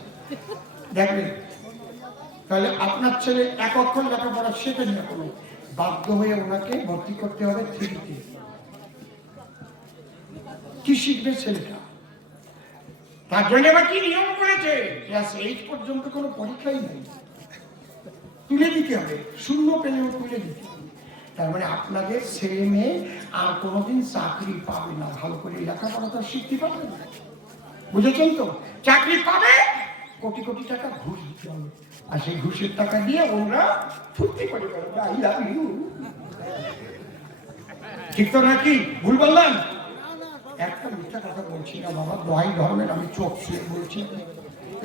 দেখবেন। তাহলে আপনার ছেলে 1 অক্ষর লেখাপড়া শেখেন না, কোনো বাধ্য হয়ে ওনাকে ভর্তি করতে হবে 3তে। কি শিখবে ছেলেটা? তার জন্য আবার কি নিয়ম করেছে? ক্লাস 8 পর্যন্ত কোনো পরীক্ষাই নেই, তুলে দিতে হবে, 0 পেলেও তুলে দিতে হবে। তার মানে আপনাদের ছেলে মেয়ে আর কোনোদিন চাকরি পাবে না, ভালো করে লেখাপড়া তো শিখতে পারবে না, বুঝেছেন তো? চাকরি পাবে, কোটি কোটি টাকা ঘুষ দিতে হবে, আর সেই ঘুষের টাকা দিয়ে ওরা ফুর্তি করে করবে, আই লাভ ইউ। ঠিক তো নাকি? ভুল বললাম? একটা মিথ্যা কথা বলছি না বাবা, দোহাই ধর্মের আমি চোখ ছুঁয়ে বলছি।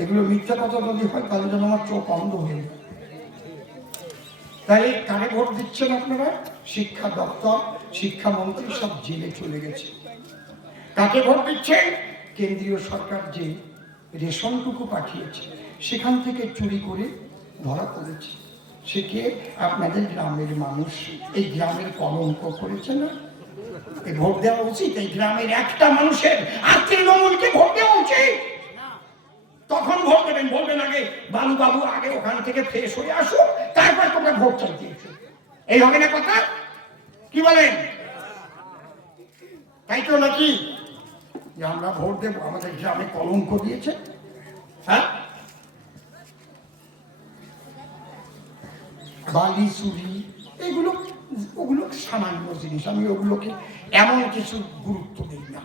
এগুলো মিথ্যা কথা যদি হয় তাহলে যেন আমার চোখ অন্ধ হয়ে যায়। তাই কারে ভোট দিচ্ছেন আপনারা? শিক্ষা দপ্তর, শিক্ষামন্ত্রী সব জেলে চলে গেছে। কাকে ভোট দিচ্ছেন? কেন্দ্রীয় সরকার যে রেশনটুকু পাঠিয়েছে সেখান থেকে চুরি করে ধরা পড়েছে। সে কে? আপনাদের গ্রামের মানুষ। এই গ্রামের কলঙ্ক করেছে না? এই ভোট দেওয়া উচিত এই গ্রামের একটা মানুষের, আর তৃণমূলকে ভোট দেওয়া উচিত। তখন ভোট দেবেন, বলবেন আগে বালু বাবু আগে ওখান থেকে ফ্রেশ হয়ে আসুক, তারপর তোমরা ভোট চাইতে এসো। এই হবে না কথা? কি বলেন? তাই তো নাকি যে আমরা ভোট দেবো? আমাদের গ্রামে কলঙ্ক দিয়েছে। হ্যাঁ, বালি চুরি, এগুলো ওগুলো সামান্য জিনিস, আমি ওগুলোকে এমন কিছু গুরুত্ব দিই না।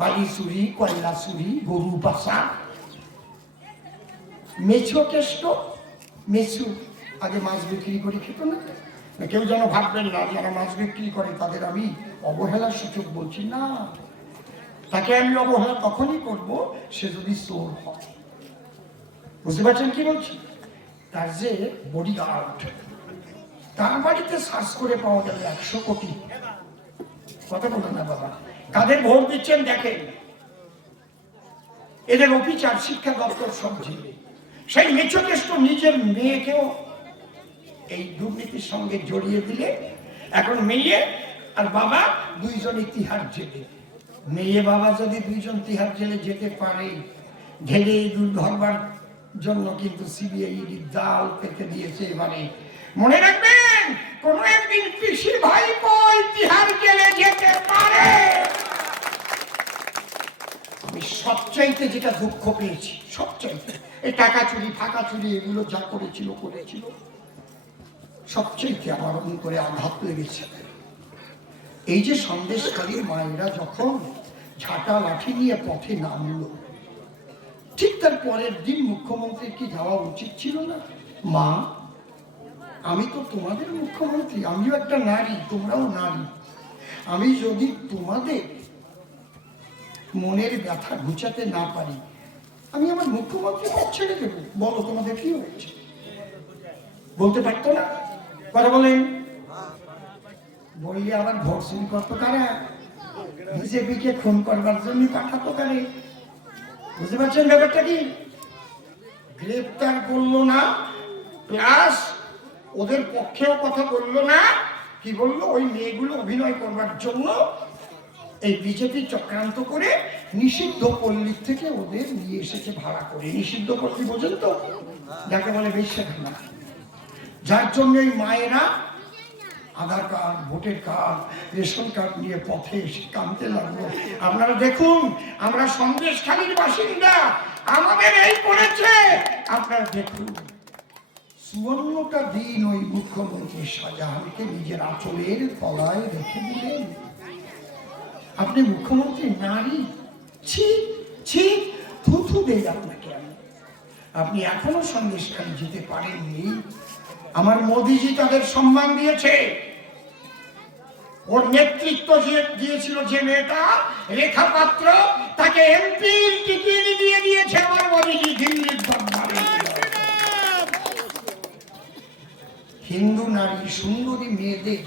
বালি চুরি, কয়লা চুরি, গরু পাশা, মেছো কেষ্ট, মেছু আগে মাছ বিক্রি করে খেত না। কেউ যেন ভাববেন না যারা মাছ বিক্রি করে তাদের আমি অবহেলার সূচক বলছি না। তাকে আমি অবহেলা তখনই করবো সে যদি চোর হয়। বুঝতে পারছেন কি বলছি? তার যে বডিগার্ড, তার বাড়িতে সার্চ করে পাওয়া গেল 100 কোটি। কথা বলো না বাবা। কাদের ভোট দিচ্ছেন দেখেন, এদের অফিসার, শিক্ষা দপ্তর সব জেলে। সেই মেচকেষ্ট নিজের মেয়েকেও এই দুর্নীতির সঙ্গে জড়িয়ে দিলে এখন মেয়ে আর বাবা দুইজনই তিহার জেলে। মেয়ে বাবা যদি দুইজন তিহার জেলে যেতে পারে, ঢেলে দুধ ধরবার জন্য কিন্তু সিবিআই জাল পেতে দিয়েছে। এবারে মনে রাখবেন, কোনো একদিন পিসি ভাইপো তিহার জেলে যেতে পারে। আমি সবচাইতে যেটা দুঃখ পেয়েছি, সবচাইতে এই টাকা চুরি ফাঁকা চুরি এগুলো যা করেছিল সবচাইতে আমার অন্তরে আঘাত লেগেছে এই যে সন্দেশকারীর মায়েরা যখন ঝাঁটা লাঠি নিয়ে পথে নামলো, ঠিক তার পরের দিন মুখ্যমন্ত্রীর কি যাওয়া উচিত ছিল না? মা, আমি তো তোমাদের মুখ্যমন্ত্রী, আমিও একটা নারী, তোমরাও নারী, আমি যদি তোমাদের মনের ব্যথা ঘুচাতে না পারি, আমি আমার মুখ্যমন্ত্রী পদ ছেড়ে দেবো। বলো তোমাদের কি হয়েছে? বলতে পারতো না? কথা বলেন। বললে আবার ধর্ষণ করতো কারা? বিজেপিকে খুন করবার জন্য পাঠাতো কারে? বুঝতে পারছেন ব্যাপারটা কি? গ্রেপ্তার করলো না, প্লাস ওদের পক্ষেও কথা বললো না। কি বললো? ওই মেয়েগুলো অভিনয় করবার জন্য এই বিজেপি চক্রান্ত করে নিষিদ্ধ পল্লীর থেকে ওদের নিয়ে এসেছে ভাড়া করে। নিষিদ্ধ পল্লী বোঝেন তো, যাকে বলে বেশ্যাখানা, যার জন্য এই মায়েরা আধার কার্ড, ভোটের কার্ড, রেশন কার্ড নিয়ে পথে এসে কাঁদতে লাগলো। আপনারা দেখুন, আমরা সন্দেশখালীর বাসিন্দা, আমাদের এই করেছে। আপনারা দেখুন, ৫৪টা দিন ওই মুখ্যমন্ত্রী শাহজাহানকে নিজের আঁচলের তলায় রেখে দিলেন। আপনি মুখ্যমন্ত্রী নারী, ছি ছি, থুথু দেই আপনাকে আমি। আপনি এখনো সন্দেশখালী যেতে পারেননি। আমার মোদিজি তাদের সম্মান দিয়েছে। ওর নেতৃত্ব দিয়েছিল যে মেয়েটা রেখা পাত্র, তাকে এমপির টিকিট দিয়ে দিয়েছে আমার মোদিজি দিল্লির দরবারে। হিন্দু নারী সুন্দরী মেয়েদের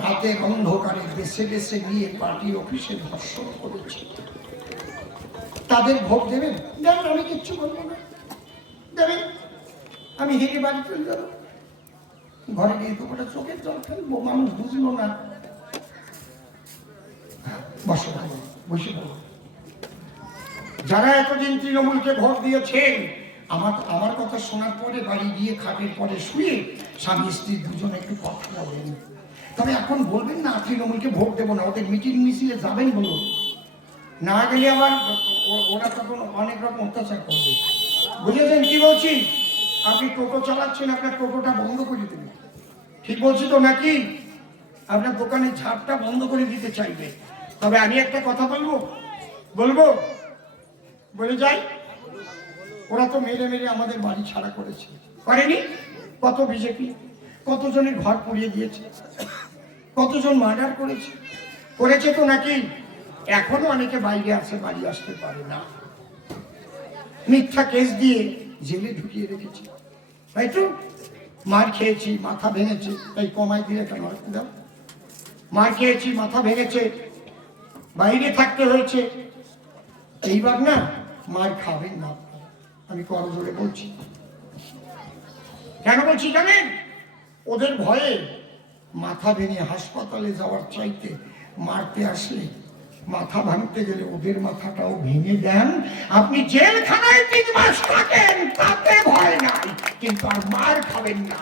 রাতের অন্ধকারে বেছে বেছে নিয়ে পার্টি অফিসে ধর্ষণ করেছে। তাদের ভোট দেবেন? দেবেন, আমি কিচ্ছু বলবো না। দেবেন, আমি হেঁটে বাড়ি চলে যাবো, ঘরে গিয়ে দুপুরে চোখের জল ফেলবো, মানুষ বুঝলো না। বসে ভালো, বসে ভালো। যারা এতদিন তৃণমূলকে ভোট দিয়েছেন, আমার কথা শোনার পরে বাড়ি গিয়ে খাটের পরে শুয়ে স্বামী স্ত্রী দুজনে একটু কথা বলেন। তবে এখন বলবেন না তৃণমূলকে ভোট দেবো না, ওদের মিটিং মিছিলে যাবেন বলুন, না গেলে আবার ওরা তখন অনেক রকম অত্যাচার করবে। বুঝেছেন কি বলছি? আপনি টোটো চালাচ্ছেন, আপনার টোটোটা বন্ধ করে দেবেন, ঠিক বলছি তো নাকি? আপনার দোকানের ঝাড়টা বন্ধ করে দিতে চাইবে। তবে আমি একটা কথা বলবো বলে যাই, ওরা তো মেরে মেরে আমাদের বাড়ি ছাড়া করেছে, করেনি? কত বিজেপি, কতজনের ঘর পুড়িয়ে দিয়েছে, কতজন মার্ডার করেছে তো নাকি? এখনো অনেকে বাইরে আছে, বাড়ি আসতে পারে না, মিথ্যা কেস দিয়ে জেলে ঢুকিয়ে রেখেছি, তাই তো? মার খেয়েছি, মাথা ভেঙেছে, তাই কমাই দিয়ে কেন দাও? মার খেয়েছি, মাথা ভেঙেছে, বাইরে থাকতে হয়েছে। এইবার না মার খাবেন না, আমি করজোরে বলছি। কেন বলছি জানেন? ওদের ভয়ে মাথা ভেঙে হাসপাতালে যাওয়ার চাইতে মারতে আসলে, মাথা ভাঙতে গেলে ওদের মাথাটাও ভেঙে দেন। আপনি জেলখানায় ৩ মাস থাকেন, তাতে ভয় নাই, কিন্তু আর মার খাবেন না।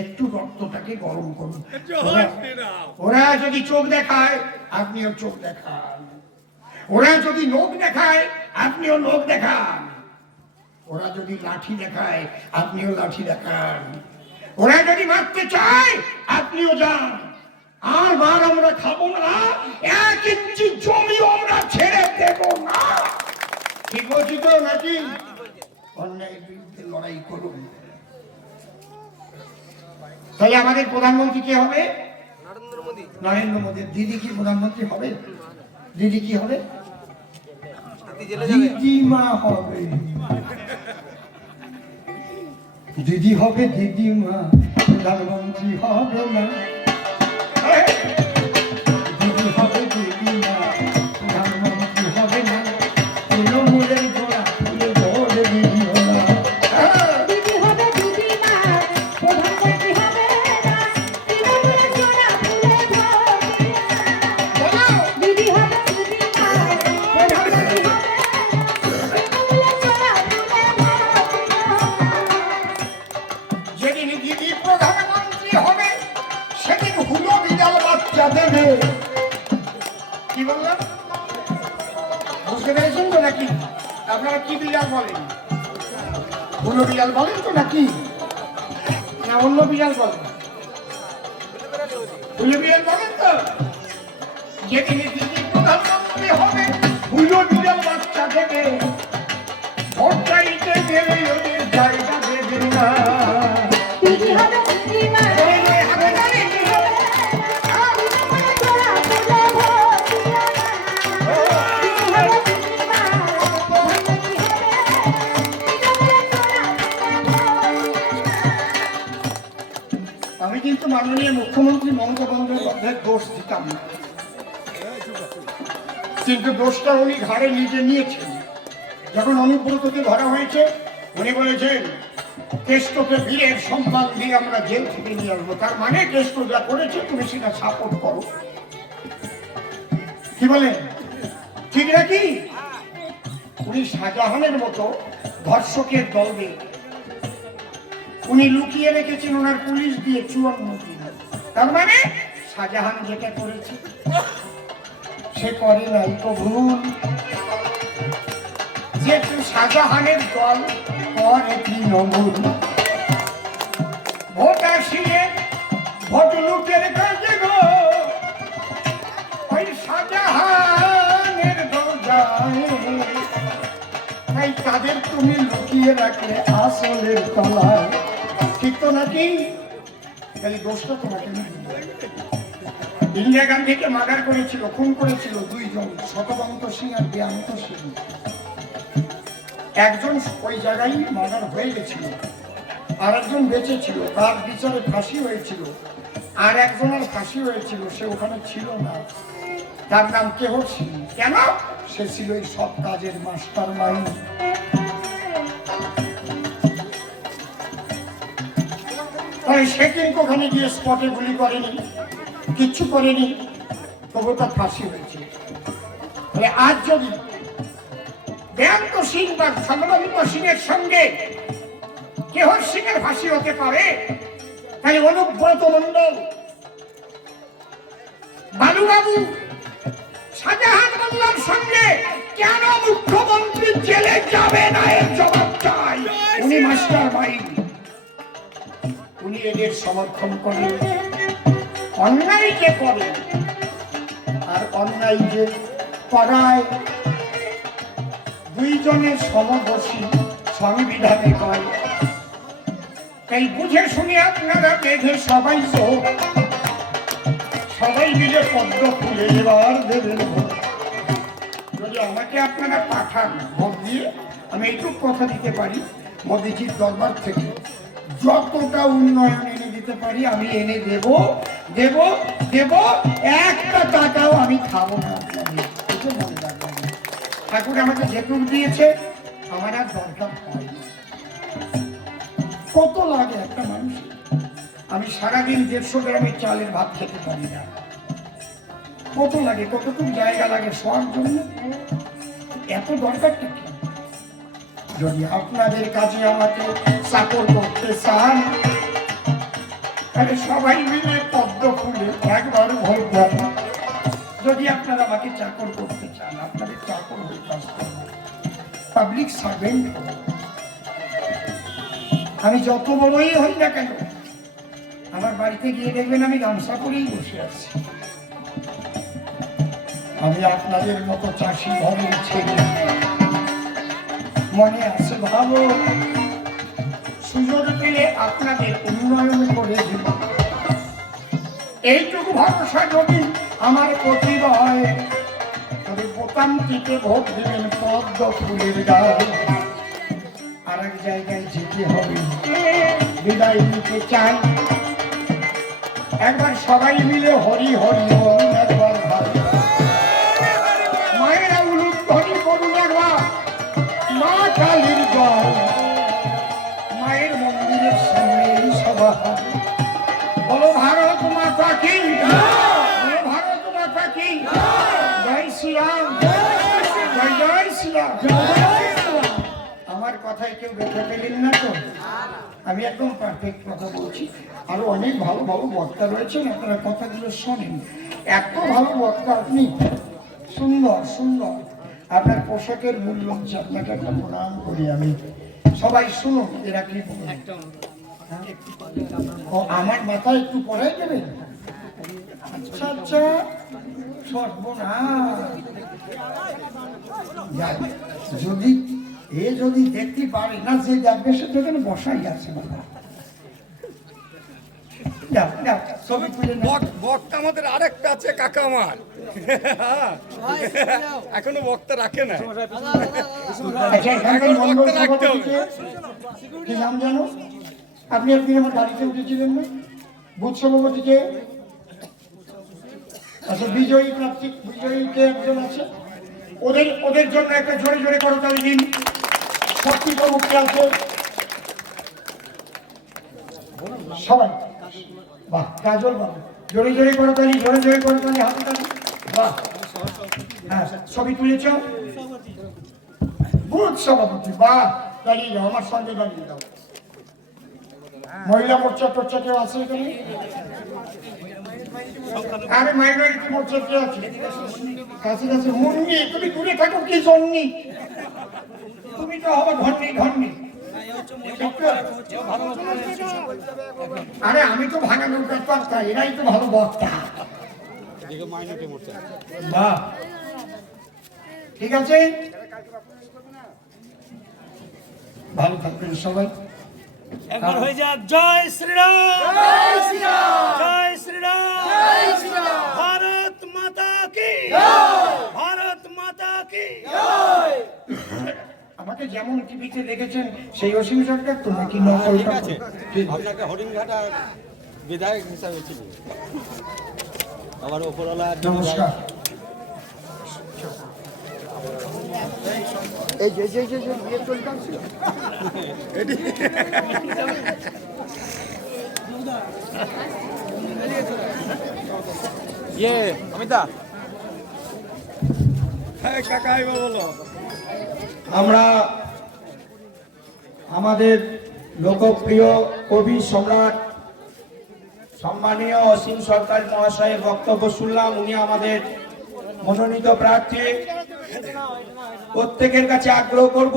একটু রক্তটাকে গরম করুন। ওরা যদি চোখ দেখায়, আপনিও চোখ দেখান। ওরা যদি নখ দেখায়, আপনিও নখ দেখান। ওরা যদি লাঠি দেখায়, আপনিও লাঠি দেখান। ওরা যদি মারতে চায়, আপনিও যান। আর মার আমরা খাবো না, 1 ইঞ্চি জমিও আমরা ছেড়ে দেব না। ঠিক বলছি তো নাকি? অন্যায়ের বিরুদ্ধে লড়াই করুন। তাহলে আমাদের প্রধানমন্ত্রী কে হবে? নরেন্দ্র মোদী। দিদি কি প্রধানমন্ত্রী হবে? দিদি কি হবে? দিদিমা হবে। দিদি হবে, দিদিমা, প্রধানমন্ত্রী হবে না। দিদি হবে, দিদিমা, প্রধানমন্ত্রী হবে না। তৃণমূলের গোড়া ফুলে ভোট দিও না। দিদি হবে, দিদিমা, প্রধানমন্ত্রী হবে না। তৃণমূলের গোড়া ফুলে ভোট দিও না। দিদি হবে, দিদিমা, প্রধানমন্ত্রী হবে না। তৃণমূলের গোড়া ফুলে ভোট দিও না। যেদিন দিদি প্রধানমন্ত্রী হবে, কি বললাম বুঝতে পেরেছেন তো নাকি? আপনারা কি বিড়াল বলেন? বুলো বিড়াল বলেন তো নাকি, না অন্য বিড়াল বলেন? বুলো বিড়াল বলেন তো। যেদিন দিদি প্রধানমন্ত্রী হবে বুলো বিড়াল বাচ্চা থেকে ভোট চাইতে গেলে ওদের জায়গা দেবেন না। দিদি হবে দিদিমা হাতে তালি। দিদি হবে জোড়া ফুলে ভোট দিও না দিদি হবে দিদিমা প্রধানমন্ত্রী হবে আমি কিন্তু মাননীয় মুখ্যমন্ত্রী মমতা বন্দ্যোপাধ্যায়ের দোষ দিতাম না, কিন্তু দোষটা উনি ঘাড়ে নিজে নিয়েছেন। যখন অনুব্রতকে ধরা হয়েছে উনি বলেছেন কেষ্টকে বীরের সম্মান দিয়ে আমরা জেল থেকে নিয়ে আসবো, তার মানে কেষ্ট যা করেছে তুমি সেটা সাপোর্ট করো। কি বলেন ঠিক নাকি? উনি শাহজাহানের মতো ধর্ষকের দলবে উনি লুকিয়ে রেখেছেন ওনার পুলিশ দিয়ে 54 দিন। তার মানে শাহজাহান যেটা করেছে সে করে নাই তো ভুল। যেহেতু শাহজাহানের দল করে তৃণমূল, ভোট আসিয়ে ভোট লুটের কাজে গো ওই শাহজাহানের দল যায়, তাই তাদের তুমি লুকিয়ে রাখলে আসলের তলায়। ঠিক তো নাকি? তাহলে দোষটা তোমাকে না। ইন্দিরা গান্ধীকে মার্ডার করেছিল, খুন করেছিল দুইজন, শতবন্ত সিং আর বেয়ান্ত সিং। একজন ওই জায়গায় মার্ডার হয়ে গেছিল, আর একজন বেঁচে ছিল, তার বিচারে ফাঁসি হয়েছিল। আর একজনের ফাঁসি হয়েছিল, সে ওখানে ছিল না, তার নাম কেহর সিং। কেন? সে ছিল এই সব কাজের মাস্টার মাইন্ড। সে কিন্তু ওখানে গিয়ে স্পটে গুলি করেনি, কিচ্ছু করেনি, তবু তার ফাঁসি হয়েছে। আজ যদি বেয়ান্ত সিং বা ছগবন্ত সিং এর সঙ্গে কেহর সিং এর ফাঁসি হতে পারে, তাই অনুব্রত মন্ডল, বালুবাবু, শাহজাহান মোল্লার সঙ্গে কেন মুখ্যমন্ত্রী জেলে যাবে না এর জবাব চাই। উনি মাস্টার মাইন্ড, উনি এদের সমর্থন করেন, অন্যায় যে করে আর অন্যায় যে করায় দুইজনের সমদর্শী সংবিধানে কয়। তাই বুঝে শুনে আপনারা বেঁধে সবাই চোখ, সবাই মিলে পদ্ম ফুলে এবার দেবেন ভোট। যদি আমাকে আপনারা পাঠান ভোট দিয়ে, আমি এইটুকু কথা দিতে পারি, মোদিজির দরবার থেকে যতটা উন্নয়ন এনে দিতে পারি আমি এনে দেব দেব দেব, একটা টাকাও আমি খাবো না আপনাদের। এটা মনে রাখবেন। ঠাকুর আমাকে যেটুকু দিয়েছে আমার আর দরকার হয় না। কত লাগে একটা মানুষ? আমি সারাদিন 150 গ্রামের চালের ভাত খেতে পারি না। কত লাগে, কতটুকু জায়গা লাগে শোয়ার জন্য? এত দরকারটা কি? যদি আপনাদের কাছে আমাকে চাকর করতে চান, তাহলে সবাই মিলে পদ্ম ফুলে একবার ভোট দেন। যদি আপনারা আমাকে চাকর করতে চান, আপনাদের চাকর হয়ে কাজ করবো, পাবলিক সার্ভেন্ট হবো। আমি যত বড়ই হই না কেন, আমার বাড়িতে গিয়ে দেখবেন আমি গামছা করেই বসে আছি। আমি আপনাদের মতো চাষি ঘরের ছেলে, মনে আছে ভালো, সুযোগ পেলে আপনাদের উন্নয়ন করে দিব। এইটুকু ভরসা যদি আমার প্রতি হয়, তবে বোতাম টিপে ভোট দেবেন পদ্ম ফুলের গায়ে। আর এক জায়গায় যেতে হবে, বিদায় নিতে চাই। একবার সবাই মিলে হরি হরি বল একবার ভাই। মায়েরা উলুদ ধ্বনি করুন একবার, মা কালীর জয়। মায়ের মন্দিরের সামনে এই সভা হবে। বলো ভারত মাতা কি, বলো ভারত মাতা কি। জয় শ্রীরাম, জয় জয় শ্রীরাম। আমার আমার কথায় কেউ ব্যথা পেলেন না তো? আমি একদম পারফেক্ট কথা বলছি। আরো অনেক ভালো ভালো বক্তা রয়েছেন, আপনারা কথাগুলো শোনেন। এত ভালো বক্তা আপনি, সুন্দর সুন্দর। আপনার পোশাকের মূল্য হচ্ছে, আপনাকে একটা প্রণাম করি আমি। সবাই শুনুন, এরা কি বলে। ও আমার মাথায় একটু পড়াই দেবেন? আচ্ছা আচ্ছা, সর্বনাশ। যদি দেখতে পারে না, যে দেখবে সে যেখানে বসাই আছে বাবা। যাও যাও, ছবি তুলে নাও। বক্তা আমাদের আরেকটা আছে কাকা আমার। এখনো বক্তা রাখে না। আচ্ছা, এখানকার মন্ডল সভাপতিকে কি নাম জানো? আপনি একদিন আমার গাড়িতে উঠেছিলেন না? বুথ সভাপতিকে, আচ্ছা বিজয়ী প্রার্থী, বিজয়ীকে একজন আছে, ওদের জন্য একটা জোরে জোরে করতালি দিন। শক্তি প্রমুখকে আছে সবাই। বাহ, কাজল বাবু, জোরে জোরে করতালি, জোরে জোরে করতালি, হাতে তালি। বাহ, হ্যাঁ, ছবি তুলেছ? বুথ সভাপতি, বাহ, দাঁড়িয়ে যাও, আমার সঙ্গে দাঁড়িয়ে যাও। মহিলা মোর্চা টোর্চা কেউ আছে এখানে? আরে মাইনরিটি মোর্চা কে আছে? কাছে কাছে মুন্নি, তুমি দূরে থাকো কি জন্যি? তুমি তো হবে ঘন্নি ঘন্নি। আরে আমি তো ভাঙা নৌকার কর্তা, এরাই তো ভালো বক্তা। বাহ, ঠিক আছে, ভালো থাকবেন সবাই। একবার হয়ে যাক, জয় শ্রীরাম, জয় শ্রীরাম, জয় শ্রীরাম, জয় শ্রীরাম। ভারত মাতা কি জয়, ভারত মাতা কি জয়। আমাকে যেমন টিভিতে দেখেছেন সেই অসীম সরকার তো নাকি নকলটা? আপনাকে হরিণঘাটা বিধায়ক হিসাবে ছিল, আমার ওপরওয়ালা। নমস্কার। এই যে যে যে বিয়ে চলছে, অমিতা কাকা এবার বলো। আমরা আমাদের লোকপ্রিয় কবি সম্রাট সম্মানীয় অসীম সরকার মহাশয়ের বক্তব্য শুনলাম। উনি আমাদের মনোনীত প্রার্থী। প্রত্যেকের কাছে আগ্রহ করব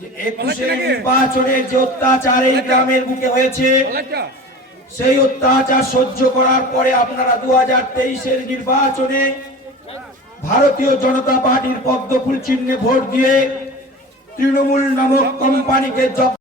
যে 21 নির্বাচনে যে অত্যাচার এই গ্রামের বুকে হয়েছে, সেই অত্যাচার সহ্য করার পরে আপনারা 2023-এর নির্বাচনে ভারতীয় জনতা পার্টির পদ্ম ফুল চিহ্নে ভোট দিয়ে তৃণমূল নামক কোম্পানিকে